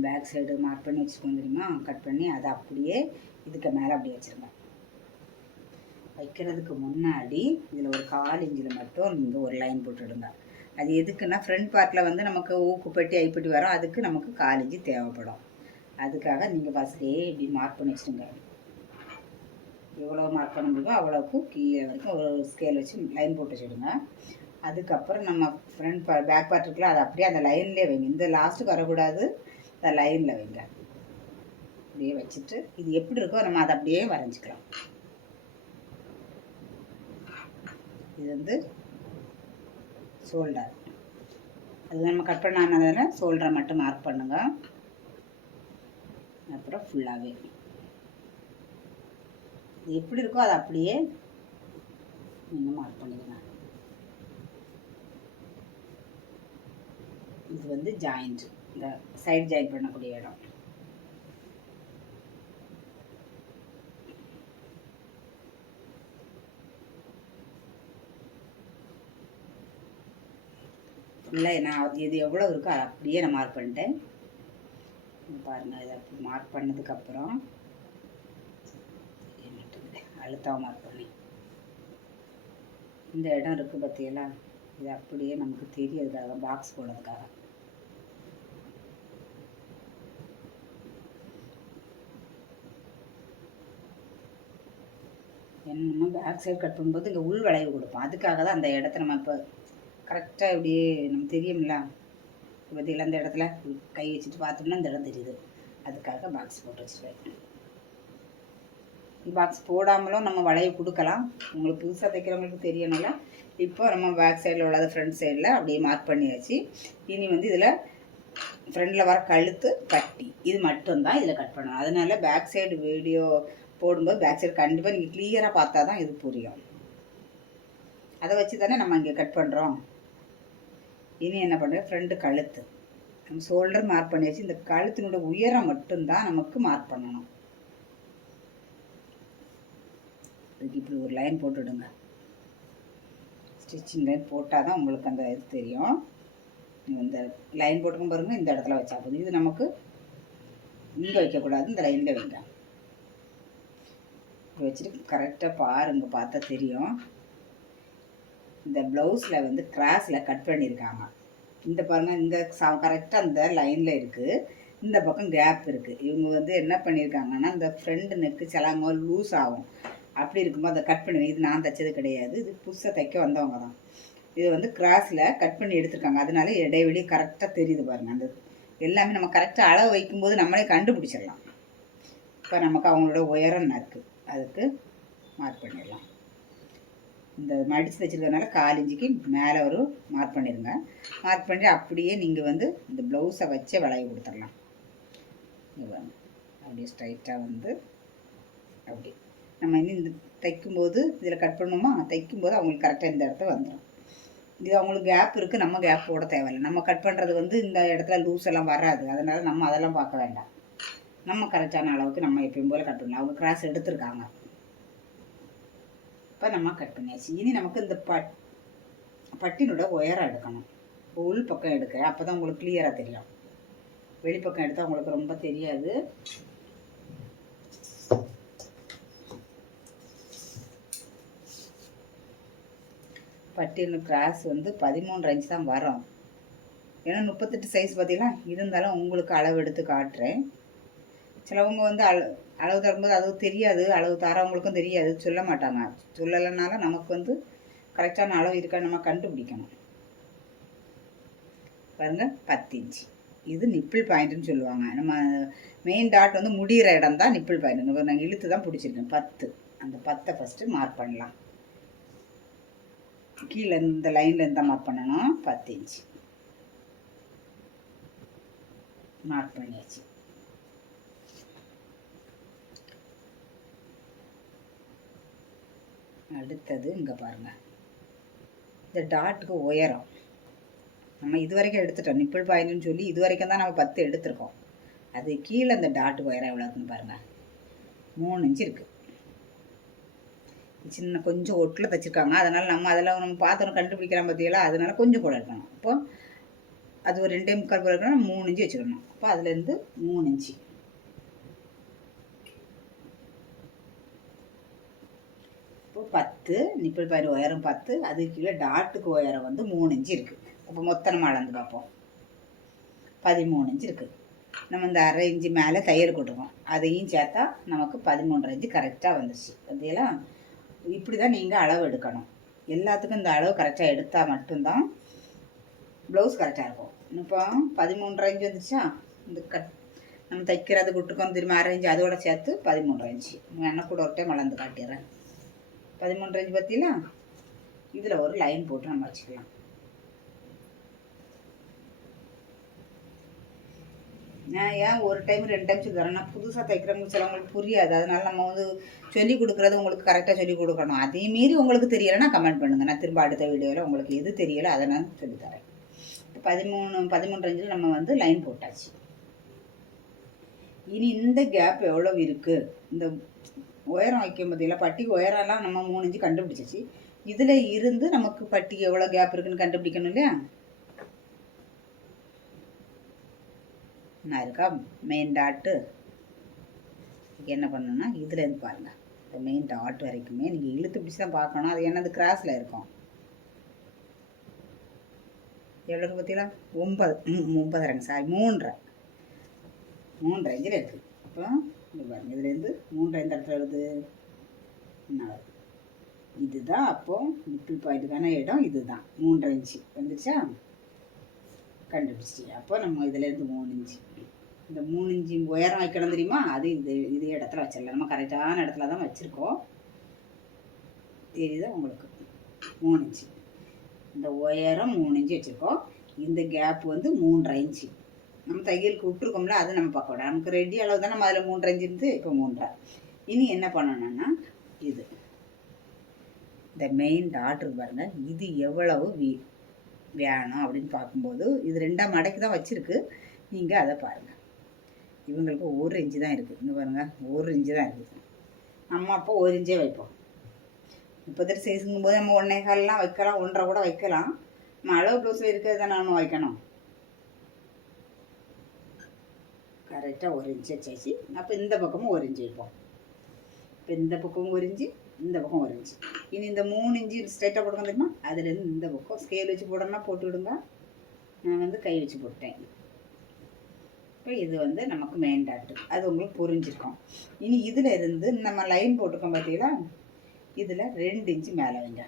பேக் சைடு மார்க் பண்ணி வச்சுக்கோங்க தெரியுமா, கட் பண்ணி அதை அப்படியே இதுக்கு மேலே அப்படியே வச்சுருங்க. வைக்கிறதுக்கு முன்னாடி இதில் ஒரு 1/4 இன்ச்சில் மட்டும் நீங்கள் ஒரு லைன் போட்டுவிடுங்க. அது எதுக்குன்னா ஃப்ரண்ட் பார்ட்டில் வந்து நமக்கு ஊக்குப்பட்டி ஐப்பட்டி வரும், அதுக்கு நமக்கு 1/4 இன்ச்சு தேவைப்படும். அதுக்காக நீங்கள் ஃபஸ்ட்டே இப்படி மார்க் பண்ணி வச்சுருங்க. எவ்வளோ மார்க் பண்ண முடியுமோ அவ்வளோக்கு கீழே வரைக்கும் ஒரு ஸ்கேல் வச்சு லைன் போட்டு வச்சுடுங்க. அதுக்கப்புறம் நம்ம ஃப்ரண்ட் பேக் பார்ட் இருக்குல்ல, அதை அப்படியே அந்த லைன்லேயே வைங்க. இந்த லாஸ்ட்டுக்கு வரக்கூடாது, அந்த லைனில் வைங்க. அப்படியே வச்சுட்டு இது எப்படி இருக்கோ நம்ம அதை அப்படியே வரைஞ்சிக்கலாம். இது வந்து ஷோல்டர், அது நம்ம கட் பண்ணாதனால ஷோல்டரை மட்டும் மார்க் பண்ணுங்க. அப்புறம் ஃபுல்லாகவே இது எப்படி இருக்கோ அதை அப்படியே நீங்கள் மார்க் பண்ணிடுங்க. இது வந்து ஜாயிண்ட், இந்த சைட் ஜாயிண்ட் பண்ணக்கூடிய இடம். ஃபுல்லாக நான் இது எவ்வளோ இருக்கோ அதை அப்படியே நான் மார்க் பண்ணிட்டேன். பாருங்கள், இதை அப்படி மார்க் பண்ணதுக்கப்புறம் அழுத்தம் மார்க் பண்ணி இந்த இடம் இருக்குது பார்த்தீங்களா, இது அப்படியே நமக்கு தெரியறதுக்காக பாக்ஸ் போடுறதுக்காக நம்ம பேக் சைடு கட் பண்ணும்போது இங்கே உள் வளைவு கொடுப்போம். அதுக்காக தான் அந்த இடத்த நம்ம இப்போ கரெக்டாக இப்படியே நமக்கு தெரியும்ல, பார்த்தீங்களா அந்த இடத்துல கை வச்சுட்டு பார்த்தோம்னா இந்த இடம் தெரியுது. அதுக்காக பாக்ஸ் போட்டு வச்சுருவேன். பாக்ஸ் போடாமலும் நம்ம வளைவு கொடுக்கலாம். உங்களுக்கு புதுசாக தைக்கிறவங்களுக்கு தெரியணும்ல. இப்போ நம்ம பேக் சைடில் உள்ளது ஃப்ரண்ட் சைடில் அப்படியே மார்க் பண்ணியாச்சு. இனி வந்து இதில் ஃப்ரண்டில் வர கழுத்து கட்டி இது மட்டும்தான் இதில் கட் பண்ணணும். அதனால பேக் சைடு வீடியோ போடும்போது பேக் சைடு கண்டிப்பாக நீங்கள் கிளியராக பார்த்தா தான் இது புரியும். அதை வச்சு தானே நம்ம இங்கே கட் பண்ணுறோம். இனி என்ன பண்ணுறேன், ஃப்ரண்ட்டு கழுத்து நம்ம ஷோல்டர் மார்க் பண்ணியாச்சு. இந்த கழுத்தினோட உயரம் மட்டும்தான் நமக்கு மார்க் பண்ணணும். இதுக்கு இப்படி ஒரு லைன் போட்டுவிடுங்க. ஸ்டிச்சிங் லைன் போட்டால் தான் உங்களுக்கு அந்த இது தெரியும். இந்த லைன் போட்டுக்கும் பாருங்கள், இந்த இடத்துல வச்சா போதும். இது நமக்கு இங்கே வைக்கக்கூடாது, இந்த லைனில் வைங்க. இப்படி வச்சுட்டு கரெக்டாக பாருங்க, பார்த்தா தெரியும். இந்த ப்ளவுஸில் வந்து கிராஸில் கட் பண்ணியிருக்காங்க. இந்த பாருங்கள், இந்த கரெக்டாக அந்த லைனில் இருக்குது. இந்த பக்கம் கேப் இருக்குது. இவங்க வந்து என்ன பண்ணியிருக்காங்கன்னா, இந்த ஃப்ரண்ட் நெக்கு சிலாங்க லூஸ் ஆகும். அப்படி இருக்கும்போது அதை கட் பண்ணுவேன். இது நான் தைச்சது கிடையாது, இது புதுசாக தைக்க வந்தவங்க தான். இது வந்து கிராஸில் கட் பண்ணி எடுத்துருக்காங்க. அதனால இடைவெளி கரெக்டாக தெரியுது பாருங்கள். அந்த எல்லாமே நம்ம கரெக்டாக அளவு வைக்கும்போது நம்மளே கண்டுபிடிச்சிடலாம். இப்போ நமக்கு அவங்களோட உயரம் இருக்குது, அதுக்கு மார்க் பண்ணிடலாம். இந்த மடித்து தைச்சிருக்கனால 1/4 இன்ச்சுக்கு மேலே ஒரு மார்க் பண்ணிடுங்க. மார்க் பண்ணி அப்படியே நீங்கள் வந்து இந்த ப்ளவுஸை வச்சே வளைவு கொடுத்துடலாம். அப்படியே ஸ்ட்ரைட்டாக வந்து அப்படி நம்ம இன்னும் இந்த தைக்கும்போது இதில் கட் பண்ணுவோமா, தைக்கும்போது அவங்களுக்கு கரெக்டாக இந்த இடத்த வந்துடும். இது அவங்களுக்கு கேப் இருக்குது, நம்ம கேப் போட தேவையில்லை. நம்ம கட் பண்ணுறது வந்து இந்த இடத்துல லூஸ் எல்லாம் வராது, அதனால் நம்ம அதெல்லாம் பார்க்க வேண்டாம். நம்ம கரெக்டான அளவுக்கு நம்ம எப்பயும் போல் கட் பண்ணலாம். அவங்க கிராஸ் எடுத்துருக்காங்க, இப்போ நம்ம கட் பண்ணியாச்சு. இனி நமக்கு இந்த பட்டினோட உயரம் எடுக்கணும். உள் பக்கம் எடுக்கிறேன், அப்போ தான் உங்களுக்கு கிளியராக தெரியும். வெளிப்பக்கம் எடுத்தால் உங்களுக்கு ரொம்ப தெரியாது. பட்டியல் கிராஸ் வந்து 13 இன்ச் தான் வரும். ஏன்னா 38 சைஸ் பார்த்தீங்கன்னா, இருந்தாலும் உங்களுக்கு அளவு எடுத்து காட்டுறேன். சிலவங்க வந்து அளவு தரும்போது அது தெரியாது, அளவு தரவங்களுக்கும் தெரியாது, சொல்ல மாட்டாங்க. சொல்லலைனால நமக்கு வந்து கரெக்டான அளவு இருக்கா நம்ம கண்டுபிடிக்கணும். பாருங்கள், 10 இன்ச்சு. இது நிப்பிள் பாயிண்ட்டுன்னு சொல்லுவாங்க. நம்ம மெயின் டாட் வந்து முடிகிற இடம் தான் நிப்பிள் பாயிண்ட். நாங்கள் இழுத்து தான் பிடிச்சிருக்கேன் 10. அந்த 10 ஃபஸ்ட்டு மார்க் பண்ணலாம். கீழே இந்த லைனில் இருந்தால் மார்க் பண்ணணும். 10 இன்ச்சு மார்க் பண்ணியாச்சு. அடுத்தது இங்கே பாருங்கள், இந்த டாட்டுக்கு உயரம் நம்ம இது வரைக்கும் எடுத்துட்டோம். நிப்பிள் பாயிண்ட்னு சொல்லி இது வரைக்கும் தான் நம்ம 10 எடுத்துருக்கோம். அது கீழே இந்த டாட்டுக்கு உயரம் எவ்வளோ இருக்குன்னு பாருங்கள், 3 இன்ச்சு இருக்குது. சின்ன கொஞ்சம் ஒட்டில் தைச்சிருக்காங்க, அதனால் நம்ம அதெல்லாம் நம்ம பார்த்தோன்னு கண்டுபிடிக்கலாம் பார்த்தீங்களா, அதனால கொஞ்சம் கூட இருக்கணும். அப்போ அது ஒரு 2.25 போல் இருக்கணும், 3 இன்ச்சு வச்சுக்கணும். அப்போ அதுலேருந்து 3 இன்ச்சு. இப்போ 10 நிப்பிள் பாயிண்ட் உயரம் 10, அது கீழே டாட்டுக்கு உயரம் வந்து 3 இன்ச்சு இருக்குது. அப்போ மொத்தம் நம்ம அளந்து பார்ப்போம். 13 இன்ச்சு இருக்குது. நம்ம இந்த 1/2 இன்ச்சு மேலே தையல் கொடுத்துருக்கோம், அதையும் சேர்த்தா நமக்கு 13 இன்ச்சு கரெக்டாக வந்துச்சு. பார்த்தீங்களா, இப்படி தான் நீங்கள் அளவு எடுக்கணும். எல்லாத்துக்கும் இந்த அளவு கரெக்டாக எடுத்தால் மட்டும்தான் ப்ளவுஸ் கரெக்டாக இருக்கும். இப்போ 13 இன்ச்சு வந்துச்சா, இந்த நம்ம தைக்கிறது விட்டுருக்கோம், திரும்ப 1/2 இன்ச்சு அதோட சேர்த்து 13 இன்ச்சு. என்ன கூட ஒரு டைம் அளந்து காட்டிடுறேன். 13 இன்ச்சு பார்த்தீங்களா, இதில் ஒரு லைன் போட்டு நம்ம வச்சுக்கலாம். நான் ஏன் ஒரு டைம் 2 டைம் சொல்லி தரேன், நான் புதுசாக தைக்கிறவங்களுக்கு சிலவங்களுக்கு புரியாது. அதனால் நம்ம வந்து சொல்லிக் கொடுக்குறது உங்களுக்கு கரெக்டாக சொல்லிக் கொடுக்கணும். அதே மீறி உங்களுக்கு தெரியலைன்னா கமெண்ட் பண்ணுங்கள், நான் திரும்ப அடுத்த வீடியோவில் உங்களுக்கு எது தெரியலை அதை நான் சொல்லித்தரேன். இப்போ 13 இன்ச்சில் நம்ம வந்து லைன் போட்டாச்சு. இனி இந்த கேப் எவ்வளோ இருக்குது, இந்த உயரம் வைக்கும் பார்த்தீங்களா, பட்டிக்கு உயரம்லாம் நம்ம 3 இன்ச்சு கண்டுபிடிச்சிச்சு. இதில் இருந்து நமக்கு பட்டிக்கு எவ்வளோ கேப் இருக்குதுன்னு கண்டுபிடிக்கணும் இல்லையா. நான் இருக்கா மெயின் டாட்டு என்ன பண்ணணும்னா, இதுலேருந்து பாருங்கள், இந்த மெயின் டாட் வரைக்குமே நீங்கள் இழுத்து பிடிச்சி தான் பார்க்கணும். அது என்னது கிராஸில் இருக்கும். எவ்வளோ இருக்குது பார்த்தீங்களா, 9.5 சாரி 3.5 இன்ச்சில் இருக்குது. இப்போ இது பாருங்கள், இதுலேருந்து 3.5 இந்த இடத்துல வருது. இதுதான் அப்போது நிப்பிள் பாயிண்ட்டுக்கான இடம், இதுதான் 3.5 இன்ச்சு வந்துருச்சா, கண்டுபிடிச்சி. அப்போ நம்ம இதுலேருந்து 3 இன்ச்சு, இந்த 3 இன்ச்சு உயரம் வைக்கணும் தெரியுமா, அது இதே இடத்துல வச்சிடலாம். நம்ம கரெக்டான இடத்துல தான் வச்சுருக்கோம், தெரியுதா உங்களுக்கு. 3 இன்ச்சு இந்த உயரம் 3 இன்ச்சு வச்சுருக்கோம். இந்த கேப் வந்து 3.5 இன்ச்சு நம்ம தையலுக்கு விட்டுருக்கோம்ல, அது நம்ம பார்க்க விட. நமக்கு ரெடி அளவு தான், நம்ம அதில் 3.5 இன்ச்சு இருந்து இப்போ 3.5. இனி என்ன பண்ணணும்னா, இது இந்த மெயின் டாட் பாருங்கள், இது எவ்வளவு வேணும் அப்படின்னு பார்க்கும்போது இது 2ஆ மடக்கி தான் வச்சுருக்கு. நீங்கள் அதை பாருங்கள், இவங்களுக்கு 1 இன்ச்சு தான் இருக்குது. இங்கே பாருங்கள், 1 இன்ச்சு தான் இருக்குது. நம்ம அப்போ 1 இன்ச்சே வைப்போம். 38 சைஸுங்கும் போது நம்ம 1.25 வைக்கலாம், 1.5 கூட வைக்கலாம். நம்ம அளவு ப்ளவுஸில் இருக்கிறது தானே நம்ம வைக்கணும். கரெக்டாக 1 இன்ச்சு வச்சாச்சு. அப்போ இந்த பக்கமும் 1 இன்ச்சு வைப்போம். இப்போ இந்த பக்கமும் 1 இன்ச்சு, இந்த பக்கம் 1 இன்ச்சு. இனி இந்த 3 இன்ச்சு ஸ்ட்ரைட்டாக போடுங்க தெரியுமா, அதுலேருந்து இந்த பக்கம் ஸ்கேல் வச்சு போடணும்னா போட்டு விடுங்க. நான் வந்து கை வச்சு போட்டேன். இப்போ இது வந்து நமக்கு மெயின் டாட்டு, அது உங்களுக்கு புரிஞ்சிருக்கும். இனி இதில் இருந்து நம்ம லைன் போட்டிருக்கோம் பார்த்தீங்களா, இதில் 2 இன்ச்சு மேலே வைங்க.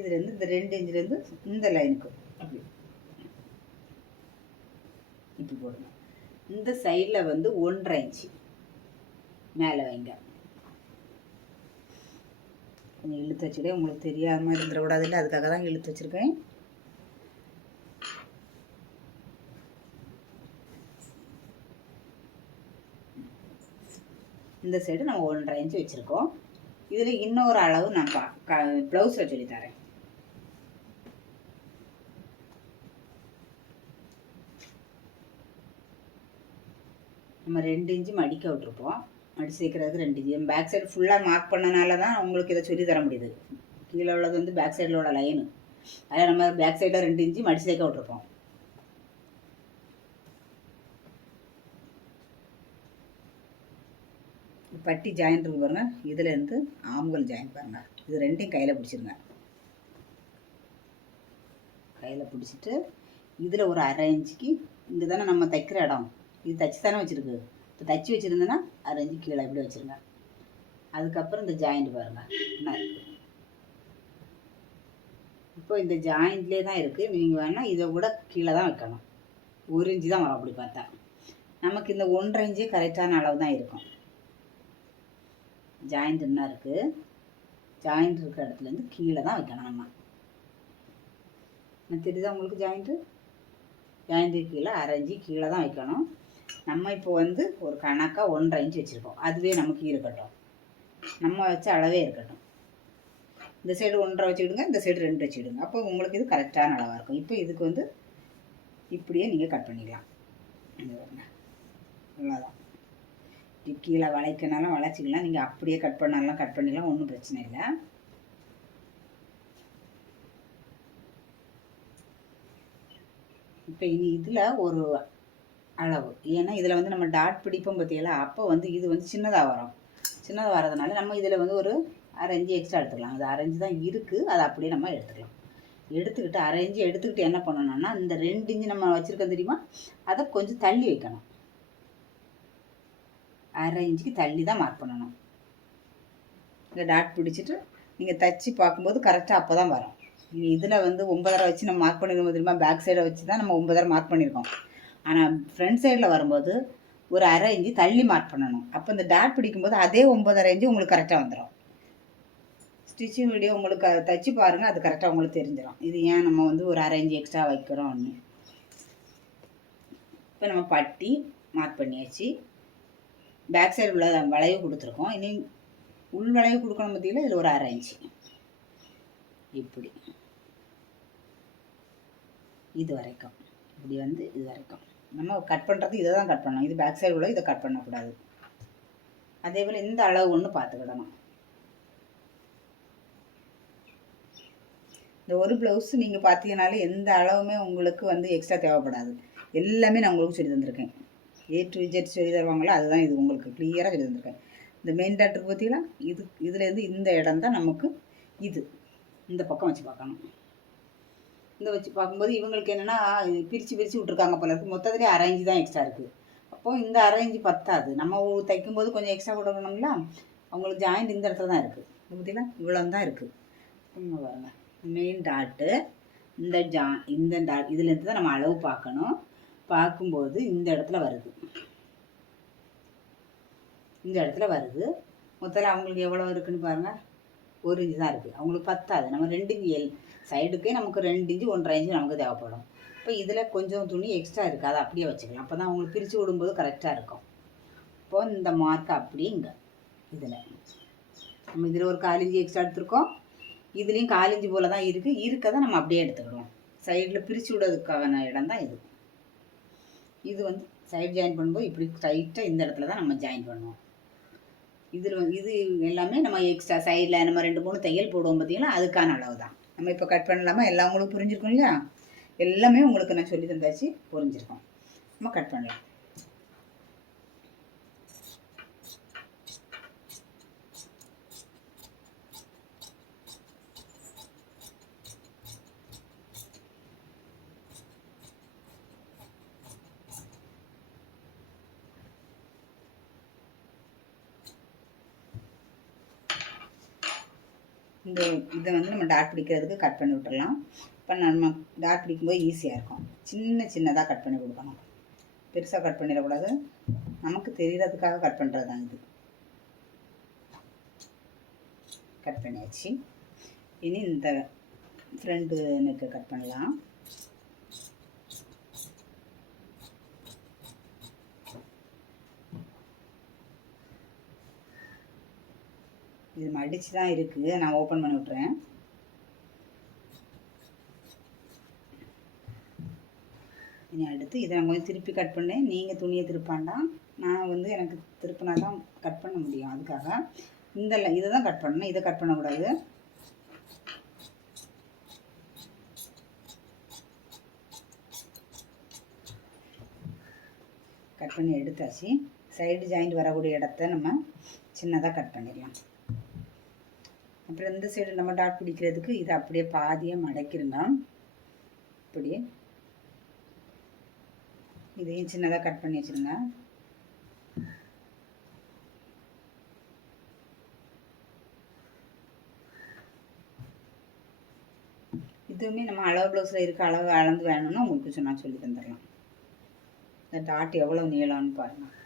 இதுலேருந்து இந்த 2 இன்ச்சுலேருந்து இந்த லைனுக்கு அப்படி இப்படி போடுங்க. இந்த சைடில் வந்து 1.5 இன்ச்சு மேலே வைங்க. கொஞ்சம் இழுத்து வச்சுட்டேன், உங்களுக்கு தெரியாமல் இருந்துடக்கூடாது இல்லை, அதுக்காக தான் இழுத்து வச்சுருக்கேன். இந்த சைடு நம்ம 1.5 இன்ச்சு வச்சுருக்கோம். இதில் இன்னொரு அளவு நான் ப்ளவுஸில் சொல்லித்தரேன். நம்ம 2 இன்ச்சு மடிக்க விட்டுருப்போம். மடிச்சு சேர்க்கறதுக்கு 2 இன்ச்சு. பேக் சைடு ஃபுல்லாக மார்க் பண்ணனால தான் உங்களுக்கு இதை சொல்லி தர முடியுது. கீழே உள்ளது வந்து பேக் சைடில் உள்ள லைனு. அதில் நம்ம பேக் சைடில் 2 இன்ச்சு மடிச்சு சேர்க்க விட்டுருப்போம். பட்டி ஜாயிண்ட் இருக்கு பாருங்க. இதுலேருந்து ஆம்கல் ஜாயின் பாருங்க. இது ரெண்டையும் கையில் பிடிச்சிருங்க. கையில் பிடிச்சிட்டு இதில் ஒரு 1/2 இன்ச்சுக்கு இங்கே தானே நம்ம தைக்கிற இடம், இது தச்சு தானே வச்சுருக்கு. இப்போ தச்சு வச்சுருந்தேன்னா 1/2 இன்ச்சு கீழே இப்படி வச்சுருங்க. அதுக்கப்புறம் இந்த ஜாயிண்ட் பாருங்கள் என்ன இருக்குது. இப்போ இந்த ஜாயிண்ட்லேயே தான் இருக்குது. நீங்கள் வேணால் இதை கூட கீழே தான் வைக்கணும். 1 இன்ச்சு தான் வரும். அப்படி பார்த்தா நமக்கு இந்த 1.5 இன்ச்சே கரெக்டான அளவு தான் இருக்கும். ஜாயிண்ட் என்ன இருக்குது, ஜாயிண்ட் இருக்கிற இடத்துலேருந்து கீழே தான் வைக்கணும். நம்ம தெரியுதா உங்களுக்கு? ஜாயிண்ட்டு கீழே 1/2 இன்ச்சு கீழே தான் வைக்கணும். நம்ம இப்போ வந்து ஒரு கணக்காக 1.5 இன்ச்சு வச்சுருக்கோம். அதுவே நமக்கு இருக்கட்டும், நம்ம வச்ச அளவே இருக்கட்டும். இந்த சைடு 1.5 வச்சுக்கிடுங்க, இந்த சைடு 2 வச்சுக்கிடுங்க. அப்போ உங்களுக்கு இது கரெக்டான அளவாக இருக்கும். இப்போ இதுக்கு வந்து இப்படியே நீங்கள் கட் பண்ணிக்கலாம். அவ்வளோதான். கீழே வளைக்கனாலும் வளைச்சிக்கலாம், நீங்கள் அப்படியே கட் பண்ணாலும் கட் பண்ணிக்கலாம், ஒன்றும் பிரச்சனை இல்லை. இப்போ இனி இதில் ஒரு அளவு, ஏன்னா இதில் வந்து நம்ம டாட் பிடிப்போம் பார்த்தீங்களா, அப்போ வந்து இது வந்து சின்னதாக வரும். சின்னதாக வரதுனால நம்ம இதில் வந்து ஒரு 1/2 இன்ச்சு எக்ஸ்ட்ரா எடுத்துக்கலாம். அது 1/2 இன்ச்சு தான் இருக்குது, அதை அப்படியே நம்ம எடுத்துக்கலாம். எடுத்துக்கிட்டு 1/2 இன்ச்சு எடுத்துக்கிட்டு என்ன பண்ணணும்னா, இந்த 2 இன்ச்சு நம்ம வச்சுருக்கோம் தெரியுமா, அதை கொஞ்சம் தள்ளி வைக்கணும். 1/2 இன்ச்சுக்கு தள்ளி தான் மார்க் பண்ணணும். இந்த டாட் பிடிச்சிட்டு நீங்கள் தச்சு பார்க்கும்போது கரெக்டாக அப்போ தான் வரும். நீங்கள் இதில் வந்து 9.5 வச்சு நம்ம மார்க் பண்ணிருக்கோம் தெரியுமா, பேக் சைடை வச்சு தான் நம்ம 9.5 மார்க் பண்ணியிருக்கோம். ஆனால் ஃப்ரண்ட் சைடில் வரும்போது ஒரு 1/2 இன்ச்சு தள்ளி மார்க் பண்ணணும். அப்போ இந்த டாட் பிடிக்கும்போது அதே 9.5 இன்ச்சு உங்களுக்கு கரெக்டாக வந்துடும். ஸ்டிச்சிங் வீடியோ உங்களுக்கு தச்சு பாருங்கள், அது கரெக்டாக உங்களுக்கு தெரிஞ்சிடும். இது ஏன் நம்ம வந்து ஒரு 1/2 இன்ச்சு எக்ஸ்ட்ரா வைக்கிறோம்னு. இப்போ நம்ம பட்டி மார்க் பண்ணியாச்சு. பேக் சைடு உள்ள வளைவு கொடுத்துருக்கோம். இனி உள் வளைவு கொடுக்கணும் பார்த்தீங்கன்னா இதில் ஒரு 1/2 இன்ச்சு இப்படி இது வரைக்கும், இப்படி வந்து இது வரைக்கும் நம்ம கட் பண்ணுறது இதை தான் கட் பண்ணணும். இது பேக் சைடு உள்ள இதை கட் பண்ணக்கூடாது. அதே போல் இந்த அளவு ஒன்று பார்த்துக்கிடணும். இந்த ஒரு ப்ளவுஸ் நீங்கள் பார்த்தீங்கனாலே எந்த அளவுமே உங்களுக்கு வந்து எக்ஸ்ட்ரா தேவைப்படாது. எல்லாமே நான் உங்களுக்கு சொல்லி தந்திருக்கேன். A to Z சொல்லி தருவாங்களோ அதுதான் இது உங்களுக்கு கிளியராக சொல்லி தந்திருக்கேன். இந்த மெயின் டாட்டுக்கு பார்த்தீங்கன்னா இதுலேருந்து இந்த இடம் தான் நமக்கு இது இந்த பக்கம் வச்சு பார்க்கணும். இந்த வச்சு பார்க்கும்போது இவங்களுக்கு என்னென்னா பிரித்து விட்டுருக்காங்க போல இருக்குது. மொத்தத்துலேயே 1/2 இன்ச்சு தான் எக்ஸ்ட்ரா இருக்குது. அப்போது இந்த 1/2 இன்ச்சு பத்தாது. நம்ம தைக்கும்போது கொஞ்சம் எக்ஸ்ட்ரா கொடுக்கணுங்களா. அவங்களுக்கு ஜாயிண்ட் இந்த இடத்துல தான் இருக்குது. பார்த்தீங்கன்னா இவ்வளோ தான் இருக்குது. பாருங்கள், மெயின் டாட்டு இந்த டாட் இதுலேருந்து தான் நம்ம அளவு பார்க்கணும். பார்க்கும்போது இந்த இடத்துல வருது, இந்த இடத்துல வருது. மொத்தத்தில் அவங்களுக்கு எவ்வளோ இருக்குதுன்னு பாருங்கள், 1 இன்ச்சு தான் இருக்குது. அவங்களுக்கு பத்தாது. நம்ம 2 இன்ச்சு சைடுக்கே நமக்கு 2 இன்ச்சு 1.5 இன்ச்சு நமக்கு தேவைப்படும். இப்போ இதில் கொஞ்சம் துணி எக்ஸ்ட்ரா இருக்குது, அதை அப்படியே வச்சுக்கலாம். அப்போ தான் அவங்களுக்கு பிரித்து விடும்போது கரெக்டாக இருக்கும். இப்போது இந்த மார்க்கை அப்படியே இங்கே இதில் நம்ம இதில் ஒரு 1/4 இன்ச்சு எக்ஸ்ட்ரா எடுத்துருக்கோம். இதுலேயும் 1/4 இன்ச்சு போல் தான் இருக்குது. இருக்கதை நம்ம அப்படியே எடுத்துக்கிடுவோம். சைடில் பிரித்து விடுறதுக்கான இடம் தான் இது. இது வந்து சைடு ஜாயின் பண்ணும்போது இப்படி டைட்டாக இந்த இடத்துல தான் நம்ம ஜாயின் பண்ணுவோம். இதில் இது எல்லாமே நம்ம எக்ஸ்ட்ரா சைடில் நம்ம 2-3 தையல் போடுவோம் பார்த்தீங்கன்னா அதுக்கான அளவு தான். நம்ம இப்போ கட் பண்ணலாமா, எல்லாம் உங்களுக்கு புரிஞ்சிருக்கும் இல்லையா? எல்லாமே உங்களுக்கு நான் சொல்லி தந்தாச்சு, புரிஞ்சிருக்கோம். நம்ம கட் பண்ணலாம். இதை வந்து நம்ம டாட் பிடிக்கிறதுக்கு கட் பண்ணி விட்டுடலாம். இப்போ நம்ம டாட் பிடிக்கும்போது ஈஸியாக இருக்கும். சின்னதாக கட் பண்ணி கொடுக்கணும், பெருசாக கட் பண்ணிடக்கூடாது. நமக்கு தெரியறதுக்காக கட் பண்ணுறது தான் இது. கட் பண்ணியாச்சு. இனி இந்த ஃப்ரண்ட் நெக்கு கட் பண்ணலாம். இது மடித்து தான் இருக்குது, நான் ஓப்பன் பண்ணி விட்றேன். இனி அடுத்து இதை நான் கொஞ்சம் திருப்பி கட் பண்ணேன். நீங்கள் துணியை திருப்பாண்டாம், நான் வந்து எனக்கு திருப்பினா தான் கட் பண்ண முடியும். அதுக்காக இதை தான் கட் பண்ணணும், இதை கட் பண்ணக்கூடாது. கட் பண்ணி எடுத்தாச்சு. சைடு ஜாயிண்ட் வரக்கூடிய இடத்த நம்ம சின்னதாக கட் பண்ணிடலாம். அப்புறம் இந்த சைடு நம்ம டாட் பிடிக்கிறதுக்கு இதை அப்படியே பாதியாக மடக்கிருங்க. இப்படி இதையும் சின்னதாக கட் பண்ணி வச்சுருங்க. இதுவுமே நம்ம அளவு ப்ளவுஸில் இருக்க அளவு அளந்து வேணும்னா உங்களுக்கு சொன்னால் சொல்லி தந்துடலாம். இந்த டாட் எவ்வளோ நீளம்னு பாருங்கள்.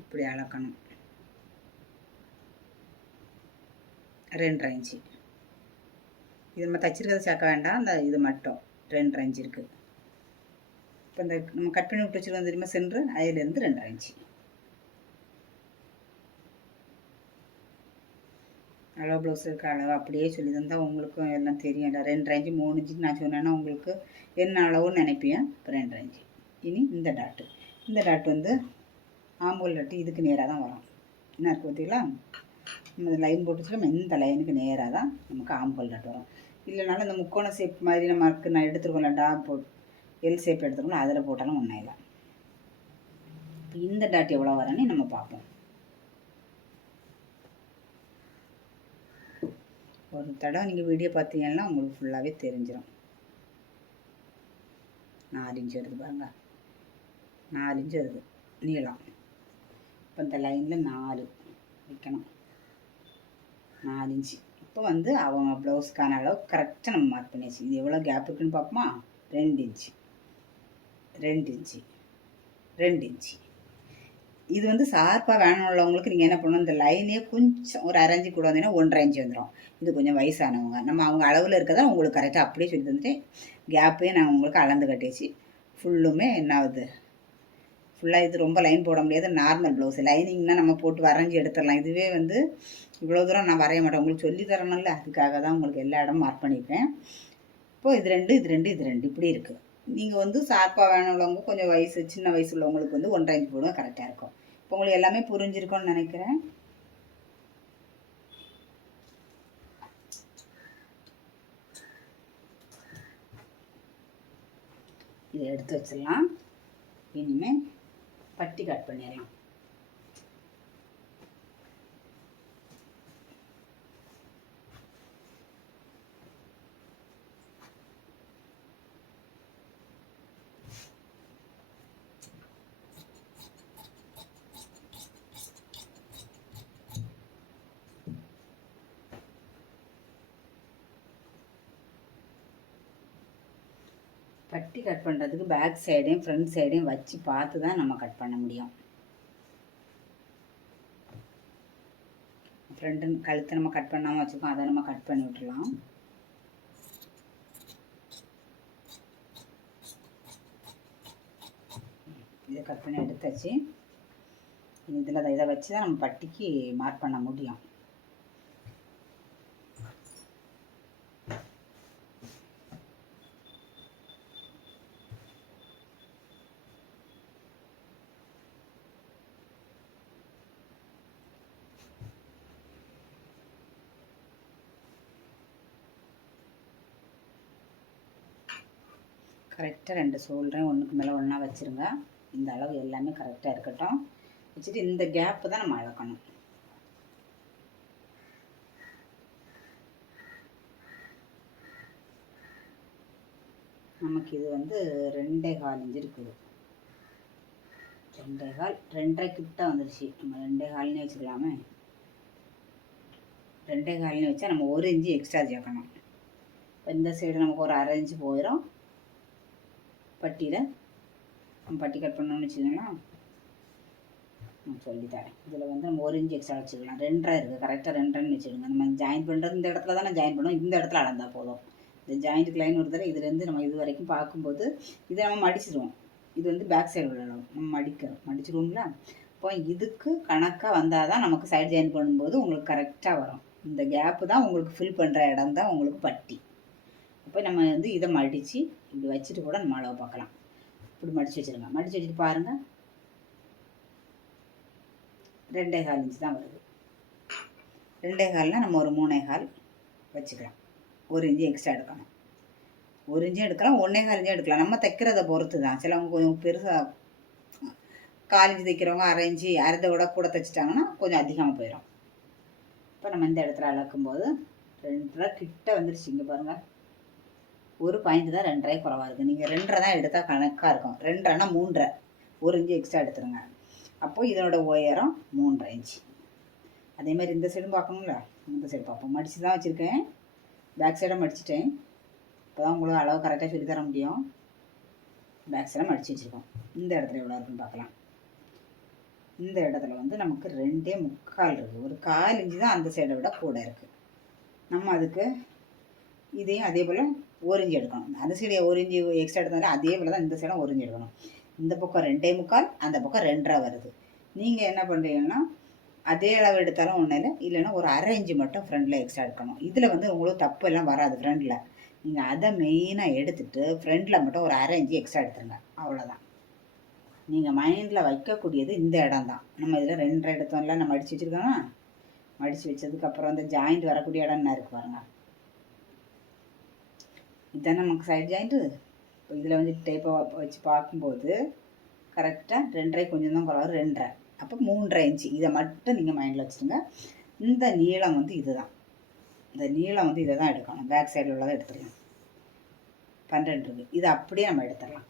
இப்படி அளக்கணும். 2.5 இன்ச்சு. இது நம்ம தச்சிருக்கிறத சேர்க்க வேண்டாம், அந்த இது மட்டும் 2.5 இன்ச்சு இருக்குது. இப்போ இந்த நம்ம கட் பண்ணி விட்டு வச்சுருக்கோம் தெரியுமா சென்ட்ரு, அதிலேருந்து 2.5 இன்ச்சு அளவு ப்ளவுஸ் இருக்க அளவு அப்படியே சொல்லி தந்தால் உங்களுக்கும் எல்லாம் தெரியும். இல்லை 2.5 இன்ச்சு 3 இன்ச்சு நான் சொன்னேன்னா உங்களுக்கு என்ன அளவுன்னு நினைப்பேன். இப்போ 2.5 இன்ச்சு. இனி இந்த டாட்டு வந்து ஆம்பூல் டாட்டு இதுக்கு நேராக தான் வரும். என்ன இருக்குது பார்த்தீங்களா, நம்ம லைன் போட்டு வச்சுக்கோம். இந்த லைனுக்கு நேராக தான் நமக்கு ஆம்பூல் டாட் வரும். இல்லைனாலும் இந்த முக்கோண ஷேப் மாதிரி நமக்கு நான் எடுத்துருக்கோம்ல, போட்டு எல் ஷேப் எடுத்துருக்கோம்ல, அதில் போட்டாலும் ஒன்றும் இல்லை. இப்போ இந்த டாட் எவ்வளோ வரேன்னு நம்ம பார்ப்போம். ஒரு தடவை நீங்கள் வீடியோ பார்த்தீங்கன்னா உங்களுக்கு ஃபுல்லாகவே தெரிஞ்சிடும். 4 இன்ச்சு வருது பாருங்க, 4 இன்ச்சு வருது நீளம். இப்போ இந்த லைனில் 4 வைக்கணும், 4 இன்ச்சு. இப்போ வந்து அவங்க ப்ளவுஸ்க்கான அளவு கரெக்டாக நம்ம மார்க் பண்ணியாச்சு. இது எவ்வளோ கேப் இருக்குன்னு பார்ப்போமா, 2 இன்ச்சு 2 இன்ச்சு 2 இன்ச்சு. இது வந்து ஷார்ப்பாக வேணும் உள்ளவங்களுக்கு நீங்கள் என்ன பண்ணணும், இந்த லைனே கொஞ்சம் ஒரு 1/2 இன்ச்சு கூட வந்தீங்கன்னா 1.5 இன்ச்சு வந்துடும். இது கொஞ்சம் வயசானவங்க, நம்ம அவங்க அளவில் இருக்கதான் உங்களுக்கு கரெக்டாக அப்படியே சொல்லி தந்துட்டு கேப்பையும் நான் உங்களுக்கு அளந்து கட்டிச்சு. ஃபுல்லுமே என்ன ஆகுது, ஃபுல்லாக இது ரொம்ப லைன் போட முடியாது, நார்மல் ப்ளவுஸ். லைனிங்னால் நம்ம போட்டு வரைஞ்சி எடுத்துடலாம். இதுவே வந்து இவ்வளோ தூரம் நான் வரைய மாட்டேன், உங்களுக்கு சொல்லி தரணும்ல, அதுக்காக தான் உங்களுக்கு எல்லா இடமும் மார்க் பண்ணியிருப்பேன். இப்போது இது 2 இது 2 இது 2 இப்படி இருக்குது. நீங்கள் வந்து ஷார்ப்பாக வேணும் உள்ளவங்க, கொஞ்சம் சின்ன வயசு உள்ளவங்களுக்கு வந்து 1.5 இன்ச்சு போடுங்க, கரெக்டாக இருக்கும். இப்போ உங்களுக்கு எல்லாமே புரிஞ்சிருக்கும்னு நினைக்கிறேன். இதை எடுத்து வச்சிடலாம். இனிமேல் பட்டி கட் பண்ணிடலாம். பட்டி கட் பண்ணுறதுக்கு பேக் சைடையும் ஃப்ரண்ட் சைடையும் வச்சு பார்த்து தான் நம்ம கட் பண்ண முடியும். ஃப்ரண்ட்டு கழுத்தை நம்ம கட் பண்ணாமல் வச்சுருக்கோம், அதை நம்ம கட் பண்ணி விட்டுலாம். இதை கட் பண்ணி எடுத்தாச்சு. இதில் இதை வச்சு தான் நம்ம பட்டிக்கு மார்க் பண்ண முடியும். கரெக்டாக 2 ஷோல்டரையும் ஒன்றுக்கு மேலே ஒன்றா வச்சுருங்க. இந்த அளவு எல்லாமே கரெக்டாக இருக்கட்டும். வச்சுட்டு இந்த கேப்பு தான் நம்ம அளக்கணும். நமக்கு இது வந்து 2.25 இன்ச்சு இருக்குது. 2.25 2.5 கிட்ட வந்துருச்சு. நம்ம 2.25 வச்சுக்கலாமே. 2.25 வச்சா நம்ம 1 இன்ச்சு எக்ஸ்ட்ரா சேர்க்கணும். இந்த சைடு நமக்கு ஒரு 1/2 இன்ச்சு போயிடும். பட்டியில் நம்ம பட்டி கட் பண்ணோம்னு வச்சுக்கோங்களா, நான் சொல்லித்தரேன். இதில் வந்து நம்ம 1 இன்ச்சு எக்ஸ்ட்ரா வச்சுக்கலாம். 2.5 இருக்குது, கரெக்டாக 2.5 வச்சுக்கோங்க. நம்ம ஜாயின் பண்ணுறது இந்த இடத்துல தான் ஜாயின் பண்ணுவோம், இந்த இடத்துல அளந்தால் போதும். இந்த ஜாயிண்ட்டுக்கு லைன் ஒரு தடவை இதுலேருந்து நம்ம இது வரைக்கும் பார்க்கும்போது இதை நம்ம மடிச்சிடுவோம். இது வந்து பேக் சைடு உள்ள அளவு நம்ம மடிச்சிடுவோங்களா. இப்போ இதுக்கு கணக்காக வந்தால் தான் நமக்கு சைடு ஜாயின் பண்ணும்போது உங்களுக்கு கரெக்டாக வரும். இந்த கேப்பு தான் உங்களுக்கு ஃபில் பண்ணுற இடம் தான் உங்களுக்கு பட்டி. அப்போ நம்ம வந்து இதை மடித்து இப்படி வச்சுட்டு கூட நம்ம அளவு பார்க்கலாம். இப்படி மடித்து வச்சுருங்க. மடித்து வச்சுட்டு பாருங்கள், 2.25 இன்ச்சு தான் வருது. 2.25னா நம்ம ஒரு 3.25 வச்சுக்கலாம். 1 இன்ச்சு எக்ஸ்ட்ரா எடுக்கணும். 1 இன்ச்சும் எடுக்கலாம், 1.25 இன்ச்சும் எடுக்கலாம். நம்ம தைக்கிறத பொறுத்து தான். சிலவங்க கொஞ்சம் பெருசாக 4 இன்ச்சு தைக்கிறவங்க 1/2 இன்ச்சு அரைதை விட கூட தைச்சிட்டாங்கன்னா கொஞ்சம் அதிகமாக போயிடும். இப்போ நம்ம இந்த இடத்துல அளக்கும்போது 2.5 கிட்ட வந்துருச்சு. இங்கே பாருங்கள், ஒரு பாயிண்ட் தான் 2.5 குறவாக இருக்குது. நீங்கள் 2.5 தான் எடுத்தால் கணக்காக இருக்கும். 2.5னா 3.5, 1 இன்ச்சு எக்ஸ்ட்ரா எடுத்துருங்க. அப்போது இதனோட உயரம் 3.5 இன்ச்சு. அதே மாதிரி இந்த சைடும் பார்க்கணுங்களா, இந்த சைடு பார்ப்போம். மடித்து தான் வச்சுருக்கேன், பேக் சைடை மடிச்சிட்டேன். இப்போ தான் உங்களுக்கு அளவு கரெக்டாக சொல்லி தர முடியும். பேக் சைடை மடித்து வச்சுருக்கோம். இந்த இடத்துல எவ்வளோ இருக்குன்னு பார்க்கலாம். இந்த இடத்துல வந்து நமக்கு 2.25 இருக்குது. ஒரு 1/4 இன்ச்சு தான் அந்த சைடை விட கூட இருக்குது. நம்ம அதுக்கு இதையும் அதே போல் 1 இன்ச்சு எடுக்கணும். அந்த சைடு 1 இன்ச்சு எக்ஸ்ட்ரா எடுத்தாலும் அதே போல் தான் இந்த சைடும் 1 இன்ச்சு எடுக்கணும். இந்த பக்கம் 2.25, அந்த பக்கம் 2.5 வருது. நீங்கள் என்ன பண்ணுறீங்கன்னா அதே அளவு எடுத்தாலும் ஒன்றும் இல்லை, இல்லைன்னா ஒரு 1/2 இன்ச்சு மட்டும் ஃப்ரண்டில் எக்ஸ்ட்ரா எடுக்கணும். இதில் வந்து உங்களுக்கு தப்பு எல்லாம் வராது. ஃப்ரண்டில் நீங்கள் அதை மெயினாக எடுத்துகிட்டு ஃப்ரண்டில் மட்டும் ஒரு 1/2 இன்ச்சு எக்ஸ்ட்ரா எடுத்துருங்க. அவ்வளோதான். நீங்கள் மைண்டில் வைக்கக்கூடியது இந்த இடம் தான். நம்ம இதில் 2.5 எடுத்தோம்ல, நம்ம மடித்து வச்சுருக்கோன்னா, மடித்து வச்சதுக்கப்புறம் அந்த ஜாயிண்ட் வரக்கூடிய இடம் என்ன இருக்குது பாருங்கள். இதுதான் நமக்கு சைடு ஜாயிண்ட்டு. இப்போ இதில் வந்து டேப்பை வச்சு பார்க்கும்போது கரெக்டாக 2.5 கொஞ்சம் தான் குறவாக 2.5. அப்போ 3.5 இன்ச்சு. இதை மட்டும் நீங்கள் மைண்டில் வச்சுருங்க. இந்த நீளம் வந்து இது தான். இந்த நீளம் வந்து இதை தான் எடுக்கணும். பேக் சைடில் உள்ளதை எடுத்துடலாம். 12 இருக்குது. இதை அப்படியே நம்ம எடுத்துடலாம்.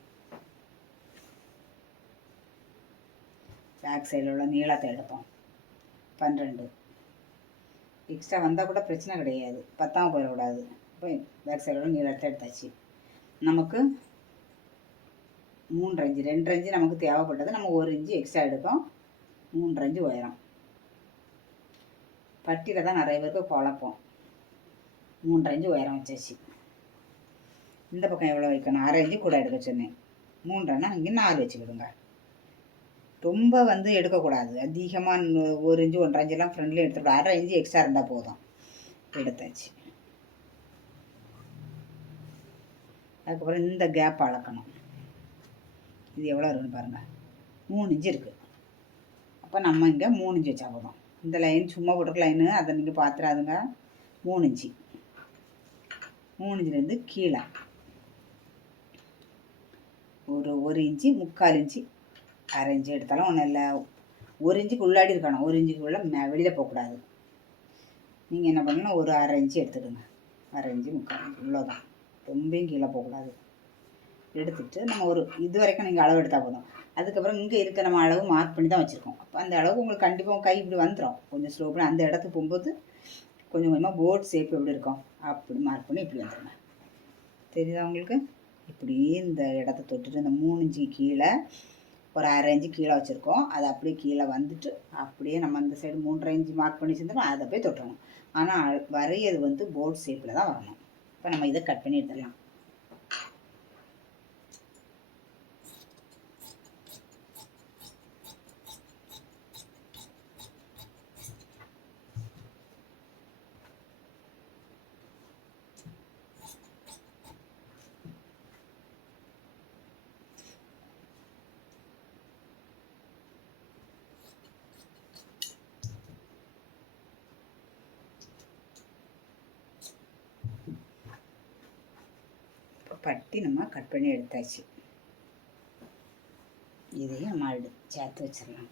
பேக் சைடில் உள்ள நீளத்தை எடுப்போம். 12 எக்ஸ்ட்ரா வந்தால் கூட பிரச்சனை கிடையாது, 10ஆக போயிடக்கூடாது. இப்போ பேக் சைடில் உள்ள நீளத்தை எடுத்தாச்சு. நமக்கு 3.5 இன்ச்சு, 2.5 இன்ச்சு நமக்கு தேவைப்பட்டது. நம்ம 1 இன்ச்சு எக்ஸ்ட்ரா எடுப்போம். 3.5 இன்ச்சு உயரம். பட்டியில் தான் நிறைய பேருக்கு குழப்பம். 3.5 இன்ச்சு உயரம் வச்சாச்சு. இந்த பக்கம் எவ்வளோ வைக்கணும், 1/2 இன்ச்சு கூட எடுக்க சொன்னேன். 3.5னா இங்கே 4 வச்சுக்கிடுங்க. ரொம்ப வந்து எடுக்கக்கூடாது. அதிகமாக 1 இன்ச்சு 1.5 இன்ச்செல்லாம் ஃப்ரெண்ட்லேயே எடுத்துக்கூடாது. 1/2 இன்ச்சு எக்ஸ்ட்ரா இருந்தால் போதும். எடுத்தாச்சு. அதுக்கப்புறம் இந்த கேப் அளக்கணும். இது எவ்வளோ இருக்குன்னு பாருங்கள், 3 இன்ச்சு இருக்குது. அப்போ நம்ம இங்கே 3 இன்ச்சு வச்சா போதும். இந்த லைன் சும்மா போட்டிருக்க லைனு, அதை நீங்கள் பார்த்துறாதுங்க. 3 இன்ச்சு. 3 இன்ச்சுலேருந்து கீழே ஒரு இன்ச்சு, 3/4 இன்ச்சு, 1/2 இன்ச்சு எடுத்தாலும் ஒன்றும் இல்லை. 1 இன்ச்சுக்கு உள்ளாடி இருக்கணும். 1 இன்ச்சுக்கு உள்ள வெளியில் போகக்கூடாது. நீங்கள் என்ன பண்ணணும், ஒரு 1/2 இன்ச்சு எடுத்துடுங்க. 1/2 இன்ச்சு 3/4 இன்ச்சு இவ்வளோதான். ரொம்பவும் கீழே போகக்கூடாது. எடுத்துகிட்டு நம்ம ஒரு இது வரைக்கும் நீங்கள் அளவு எடுத்தால் போதும். அதுக்கப்புறம் இங்கே இருக்க நம்ம அளவு மார்க் பண்ணி தான் வச்சுருக்கோம். அப்போ அந்த அளவு உங்களுக்கு கண்டிப்பாக கை இப்படி வந்துடும். கொஞ்சம் ஸ்லோ பண்ணி அந்த இடத்துக்கு போகும்போது கொஞ்சம் கொஞ்சமாக போர்ட் ஷேப் எப்படி இருக்கும் அப்படி மார்க் பண்ணி இப்படி வந்துடுங்க. தெரியுதா உங்களுக்கு? இப்படியே இந்த இடத்த தொட்டுட்டு இந்த 3 இன்ச்சு கீழே ஒரு 1/2 இன்ச்சு கீழே வச்சுருக்கோம். அதை அப்படியே கீழே வந்துட்டு அப்படியே நம்ம அந்த சைடு 3.5 இன்ச்சு மார்க் பண்ணி செஞ்சோம்னா அதை போய் தொட்டணும். ஆனால் வரையது வந்து போர்ட் ஷேப்பில் தான் வரணும். இப்போ நம்ம இதை கட் பண்ணி எடுத்துடலாம். பட்டி நம்ம கட் பண்ணி எடுத்தாச்சு. இதையும் நம்ம சேர்த்து வச்சிடலாம்.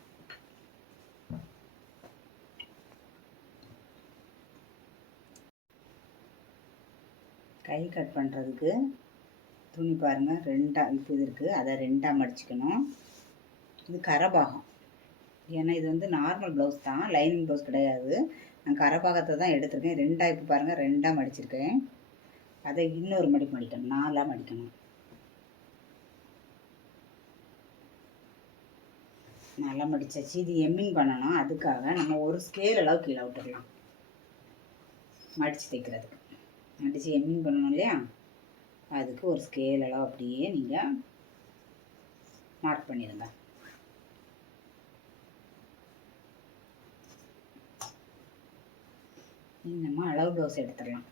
கை கட் பண்ணுறதுக்கு துணி பாருங்கள், 2ஆ இப்போ இது இருக்குது, அதை 2ஆக மடிச்சுக்கணும். இது கரைபாகம். ஏன்னா இது வந்து நார்மல் ப்ளவுஸ் தான், லைனிங் ப்ளவுஸ் கிடையாது. நான் கரைபாகத்தை தான் எடுத்திருக்கேன். 2ஆக இப்போ பாருங்கள் 2ஆக மடிச்சிருக்கேன். அதை இன்னொரு மடிப்பு மடிக்கணும், 4ஆக மடிக்கணும். நல்லா மடிச்சாச்சு. இது எம்மிங் பண்ணணும். அதுக்காக நம்ம ஒரு ஸ்கேல் அளவு கீழே விட்டுடலாம். மடித்து தைக்கிறதுக்கு மடித்து எம்மிங் பண்ணணும் இல்லையா, அதுக்கு ஒரு ஸ்கேல் அளவு அப்படியே நீங்கள் மார்க் பண்ணிடுங்க. நம்ம அளவு ப்ளவுஸ் எடுத்துடலாம்.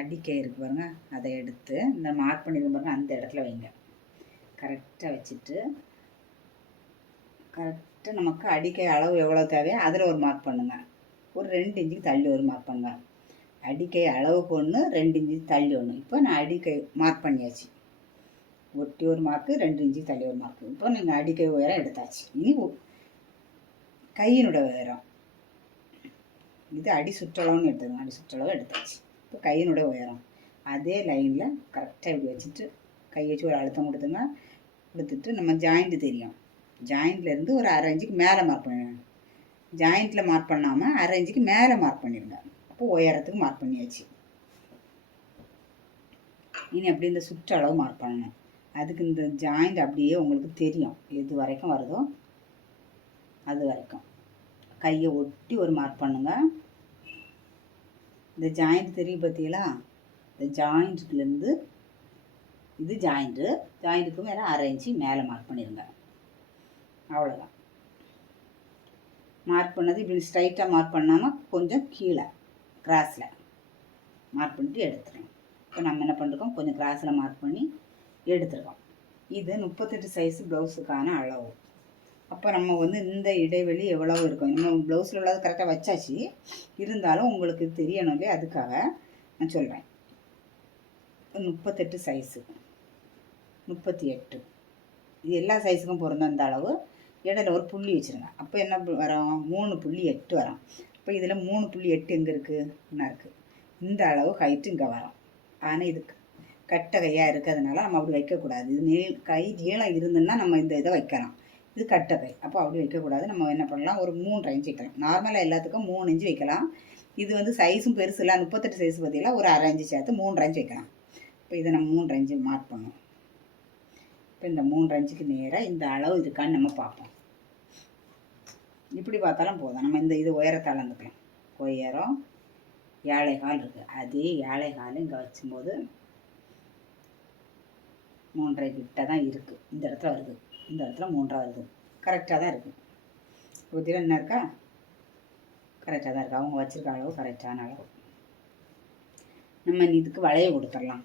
அடிக்கை இருக்கு பாருங்க, அதை எடுத்து இந்த மார்க் பண்ணிடுங்க பாருங்க, அந்த இடத்துல வைங்க. கரெக்டாக வச்சுட்டு கரெக்டாக நமக்கு அடிக்கை அளவு எவ்வளோ தேவையோ அதில் ஒரு மார்க் பண்ணுங்கள். ஒரு 2 இன்ச்சுக்கு தள்ளி ஒரு மார்க் பண்ணுங்கள். அடிக்கை அளவுக்கு ஒன்று, 2 இன்ச்சு தள்ளி ஒன்று. இப்போ நான் அடிக்கை மார்க் பண்ணியாச்சு. ஒட்டி ஒரு மார்க்கு, 2 இன்ச்சு தள்ளி ஒரு மார்க்கு. இப்போ நீங்கள் அடிக்கை உயரம் எடுத்தாச்சு. இனி கையினோட உயரம், இது அடி சுற்றளவுன்னு எடுத்துக்கணும். அடி சுற்றளவு எடுத்தாச்சு. இப்போ கையினோட உயரம் அதே லைனில் கரெக்டாக இப்படி வச்சுட்டு கை வச்சு ஒரு அழுத்தம் கொடுத்துட்டு நம்ம ஜாயிண்ட்டு தெரியும், ஜாயிண்ட்லேருந்து ஒரு 1/2 இன்ச்சுக்கு மேலே மார்க் பண்ணிடுங்க. ஜாயிண்ட்டில் மார்க் பண்ணாமல் 1/2 இன்ச்சுக்கு மேலே மார்க் பண்ணிடுங்க. அப்போ உயரத்துக்கு மார்க் பண்ணியாச்சு. இனி அப்படி இந்த சுற்றளவு மார்க் பண்ணணும். அதுக்கு இந்த ஜாயிண்ட் அப்படியே உங்களுக்கு தெரியும், எது வரைக்கும் வருதோ அது வரைக்கும் கையை ஒட்டி ஒரு மார்க் பண்ணுங்க. இந்த ஜாயிண்ட் தெரியும் பார்த்தீங்களா, இந்த ஜாயிண்ட்டுலேருந்து இது ஜாயிண்ட்டுக்கு மேலே 1/2 இன்ச்சு மேலே மார்க் பண்ணிடுங்க. அவ்வளோதான். மார்க் பண்ணது இப்படி ஸ்ட்ரைட்டாக மார்க் பண்ணாமல் கொஞ்சம் கீழே கிராஸில் மார்க் பண்ணிட்டு எடுத்துருங்க. இப்போ நம்ம என்ன பண்ணிருக்கோம், கொஞ்சம் கிராஸில் மார்க் பண்ணி எடுத்துருக்கோம். இது 38 சைஸு ப்ளவுஸுக்கான அளவு. அப்போ நம்ம இந்த இடைவெளி எவ்வளோ இருக்கும், நம்ம ப்ளவுஸில் உள்ளது கரெக்டாக வச்சாச்சு. இருந்தாலும் உங்களுக்கு தெரியணும் இல்லையா, அதுக்காக நான் சொல்கிறேன். 38 சைஸு 38 இது எல்லா சைஸுக்கும் பொருந்தும் அந்த அளவு. இடையில ஒரு புள்ளி வச்சுருங்க. அப்போ என்ன வரும், 3.8 வரும். இப்போ இதில் 3.8 எங்கே இருக்குது, என்ன இருக்குது, இந்த அளவு ஹைட்டு இங்கே வரும். ஆனால் இதுக்கு கட்டை கையாக இருக்கிறதுனால நம்ம அப்படி வைக்கக்கூடாது. இது கை நீளம் இருந்துன்னா நம்ம இந்த இதை வைக்கலாம். இது கட்டை கை, அப்போ அப்படி வைக்கக்கூடாது. நம்ம என்ன பண்ணலாம், ஒரு 3 இன்ச்சு வைக்கலாம். நார்மலாக எல்லாத்துக்கும் 3 இன்ச்சு வைக்கலாம். இது சைஸும் பெருசு இல்லை, 38 சைஸ் பார்த்தீங்கன்னா ஒரு 1/2 இன்ச்சு சேர்த்து 3 இன்ச்சு வைக்கலாம். இப்போ இதை நம்ம 3 இன்ச்சு மார்க் பண்ணுவோம். இப்போ இந்த 3 இன்ச்சுக்கு நேராக இந்த அளவு இருக்கான்னு நம்ம பார்ப்போம். இப்படி பார்த்தாலும் போதும். நம்ம இது உயரத்தை அளந்துக்கலாம். உயரம் 7.25 இருக்குது. அதே 7.25 இங்கே வச்சும்போது 3.5 கிட்ட தான் இருக்குது. இந்த இடத்துல வருது, இந்த இடத்துல 3 வருது. கரெக்டாக தான் இருக்குது. புத்தியில் என்ன இருக்கா, கரெக்டாக தான் இருக்குது. அவங்க வச்சுருக்க அளவு கரெக்டான அளவு. நம்ம இதுக்கு வளைய கொடுத்துடலாம்.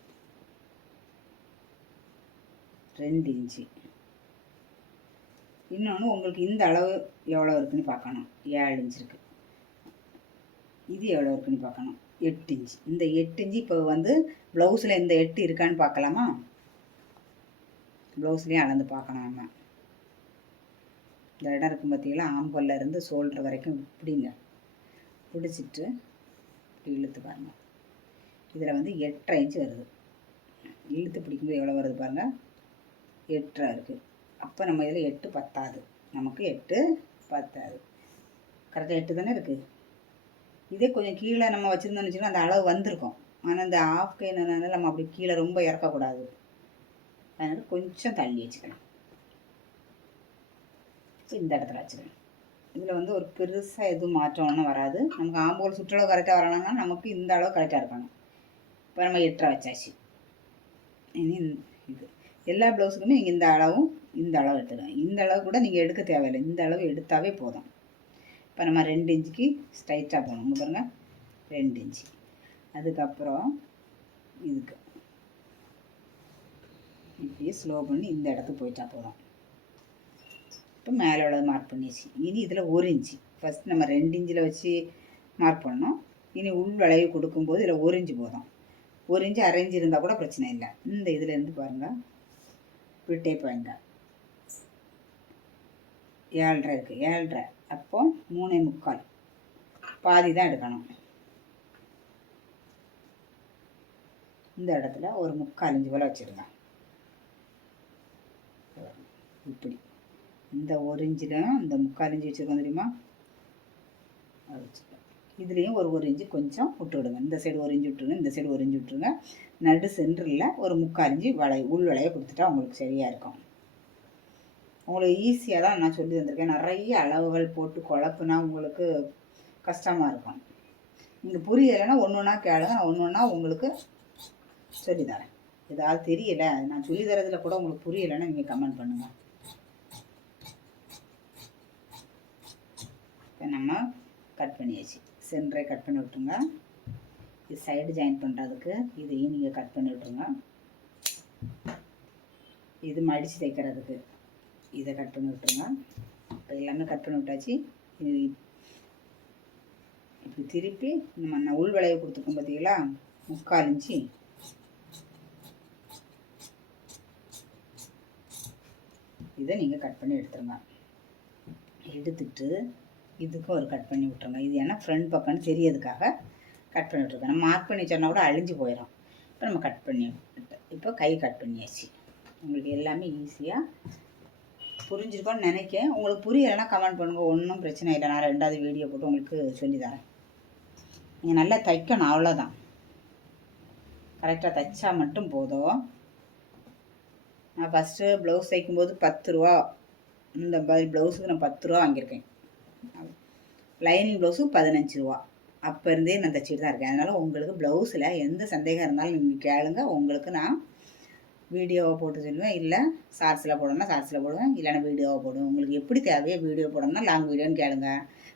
2 இன்ச்சு. இன்னொன்று உங்களுக்கு இந்த அளவு எவ்வளோ இருக்குதுன்னு பார்க்கணும். 7 இன்ச்சு இருக்குது. இது எவ்வளோ இருக்குதுன்னு பார்க்கணும். 8 இன்ச்சு. இந்த 8 இன்ச்சு இப்போ ப்ளவுஸில் இந்த 8 இருக்கான்னு பார்க்கலாமா, ப்ளவுஸ்லேயும் அளந்து பார்க்கணும். நம்ம இந்த இடம் இருக்கும் பார்த்தீங்களா, ஆம்பல்ல இருந்து ஷோல்டர் வரைக்கும் இப்படிங்க பிடிச்சிட்டு இப்படி இழுத்து பாருங்கள். இதில் 8.5 இன்ச்சு வருது. இழுத்து பிடிக்கும்போது எவ்வளோ வருது பாருங்கள், 8.5 இருக்குது. அப்போ நம்ம இதில் 8 பத்தாது, நமக்கு 8 பத்தாது. கரெக்டாக 8 தானே இருக்குது. இதே கொஞ்சம் கீழே நம்ம வச்சுருந்தோம்னு வச்சுக்கோங்க, அந்த அளவு வந்திருக்கும். ஆனால் இந்த ஆஃப் கைனால நம்ம அப்படி கீழே ரொம்ப இறக்கக்கூடாது. அதனால் கொஞ்சம் தள்ளி வச்சுக்கலாம். இந்த இடத்துல வச்சுக்கலாம். இதில் ஒரு பெருசாக எதுவும் மாற்றம்னு வராது. நமக்கு ஆம்போல் சுற்றளவு கரெக்டாக வரணும்னா நமக்கு இந்த அளவு கரெக்டாக இருக்கணும். இப்போ நம்ம 8.5 வச்சாச்சு. இனி இது எல்லா ப்ளவுஸுக்குமே நீங்கள் இந்த அளவும் இந்த அளவு எடுத்துக்கலாம். இந்த அளவு கூட நீங்கள் எடுக்க தேவையில்லை, இந்த அளவு எடுத்தாவே போதும். இப்போ நம்ம 2 இன்ச்சுக்கு ஸ்ட்ரைட்டாக போகணும். இங்கே பாருங்கள், 2 இன்ச்சு. அதுக்கப்புறம் இதுக்கு இப்படியே ஸ்லோ பண்ணி இந்த இடத்துக்கு போயிட்டா போதும். இப்போ மேலே உள்ள மார்க் பண்ணிடுச்சு. இனி இதில் 1 இன்ச்சு. ஃபஸ்ட் நம்ம 2 இன்ச்சில் வச்சு மார்க் பண்ணோம். இனி உள் வளைவு கொடுக்கும்போது இதில் 1 இன்ச்சு போதும். 1 இன்ச்சு 1/2 இன்ச்சு இருந்தால் கூட பிரச்சனை இல்லை. இந்த இதுலேருந்து பாருங்கள், இப்படி டேப் வாங்க. 7.5 இருக்குது. 7.5 அப்போ 3.25 பாதி தான் எடுக்கணும். இந்த இடத்துல ஒரு 3/4 இன்ச்சு போல் வச்சுருங்க. இப்படி இந்த 1 இன்ச்சிலும் இந்த 3/4 இன்ச்சு வச்சுருக்கோம் தெரியுமா, அது வச்சுருக்கோம். இதுலேயும் ஒரு 1 இன்ச்சு கொஞ்சம் விட்டு விடுங்க. இந்த சைடு 1 இன்ச்சு விட்டுருங்க, இந்த சைடு 1 இன்ச்சு விட்டுருங்க. நடு சென்டரில் ஒரு 3/4 இன்ச்சு உள் வளைய கொடுத்துட்டா உங்களுக்கு சரியாக இருக்கும். உங்களுக்கு ஈஸியாக தான் நான் சொல்லி தந்திருக்கேன். நிறைய அளவுகள் போட்டு குழப்புனா உங்களுக்கு கஷ்டமாக இருக்கும். நீங்கள் புரியலைன்னா ஒன்று ஒன்றா கேளுங்க, நான் ஒன்று ஒன்றா உங்களுக்கு சொல்லித்தரேன். ஏதாவது தெரியல, நான் சொல்லி தரதுல கூட உங்களுக்கு புரியலைன்னா நீங்கள் கமெண்ட் பண்ணுங்கள். இப்போ நம்ம கட் பண்ணியாச்சு. சென்டரை கட் பண்ணி விட்டுருங்க. இது சைடு ஜாயின் பண்ணுறதுக்கு இதையும் நீங்கள் கட் பண்ணி விட்டுருங்க. இது மடித்து தைக்கிறதுக்கு இதை கட் பண்ணி விட்டுருங்க. இப்போ எல்லாமே கட் பண்ணி விட்டாச்சு. இது இப்படி திருப்பி நம்ம உள் வளைவு கொடுத்துருக்கோம் பார்த்தீங்களா, 3/4 இன்ச்சு. இதை நீங்கள் கட் பண்ணி எடுத்துருங்க. எடுத்துட்டு இதுக்கும் ஒரு கட் பண்ணி விட்டுருங்க. இது ஏன்னா ஃப்ரண்ட் பக்கம்னு தெரியறதுக்காக கட் பண்ணி விட்ருக்கேன். நம்ம மார்க் பண்ணி வச்சோன்னா கூட அழிஞ்சு போயிடும். இப்போ நம்ம கட் பண்ணி இப்போ கை கட் பண்ணியாச்சு. உங்களுக்கு எல்லாமே ஈஸியாக புரிஞ்சிருக்கோன்னு நினைக்கிறேன். உங்களுக்கு புரியலைன்னா கமெண்ட் பண்ணுங்கள், ஒன்றும் பிரச்சனை இல்லை. நான் 2வது வீடியோ போட்டு உங்களுக்கு சொல்லித்தரேன். நீங்கள் நல்லா தைக்கணும், அவ்வளோதான். கரெக்டாக தைச்சா மட்டும் போதும். நான் ஃபஸ்ட்டு ப்ளவுஸ் தைக்கும்போது 10 ரூபா, இந்த மாதிரி ப்ளவுஸுக்கு நான் 10 ரூபா வாங்கியிருக்கேன். லைனிங் ப்ளவுஸும் 15 ரூபா. அப்போ இருந்தே நான் தைச்சிட்டு தான் இருக்கேன். அதனால் உங்களுக்கு ப்ளவுஸில் எந்த சந்தேகம் இருந்தாலும் நீங்கள் கேளுங்க. உங்களுக்கு நான் வீடியோவை போட்டு சொல்லுவேன். இல்லை ஷார்ட்ஸில் போடணும்னா ஷார்ட்ஸில் போடுவேன், இல்லைன்னா வீடியோவை போடுவேன். உங்களுக்கு எப்படி தேவையோ வீடியோ போடணும்னா லாங் வீடியோன்னு கேளுங்க,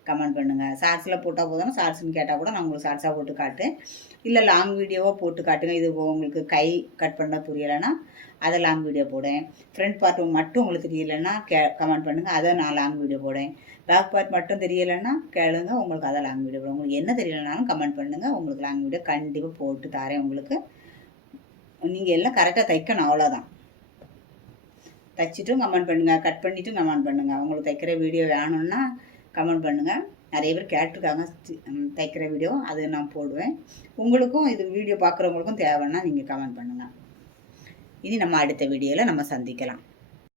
கமெண்ட் பண்ணுங்கள். ஷார்ட்ஸில் போட்டால் போதும்னா ஷார்ட்ஸ்ன்னு கேட்டால் கூட நான் உங்களுக்கு ஷார்ட்ஸாக போட்டு காட்டேன். இல்லை லாங் வீடியோவாக போட்டு காட்டுங்க. இது உங்களுக்கு கை கட் பண்ண புரியலைன்னா அதை லாங் வீடியோ போடேன். ஃப்ரண்ட் பார்ட் மட்டும் உங்களுக்கு தெரியலைன்னா கமெண்ட் பண்ணுங்கள், அதை நான் லாங் வீடியோ போடேன். பேக் பார்ட் மட்டும் தெரியலைன்னா கேளுங்க, உங்களுக்கு அதை லாங் வீடியோ போடுவேன். உங்களுக்கு என்ன தெரியலைனாலும் கமெண்ட் பண்ணுங்கள், உங்களுக்கு லாங் வீடியோ கண்டிப்பாக போட்டு தரேன். உங்களுக்கு நீங்கள் எல்லாம் கரெக்டாக தைக்கணும், அவ்வளோதான். தைச்சிட்டும் கமெண்ட் பண்ணுங்கள், கட் பண்ணிவிட்டும் கமெண்ட் பண்ணுங்கள். உங்களுக்கு தைக்கிற வீடியோ வேணும்னா கமெண்ட் பண்ணுங்கள். நிறைய பேர் கேட்டிருக்காங்க தைக்கிற வீடியோ, அது நான் போடுவேன். உங்களுக்கும் இது வீடியோ பார்க்குறவங்களுக்கும் தேவைன்னா நீங்கள் கமெண்ட் பண்ணுங்கள். இனி நம்ம அடுத்த வீடியோவில் நம்ம சந்திக்கலாம்.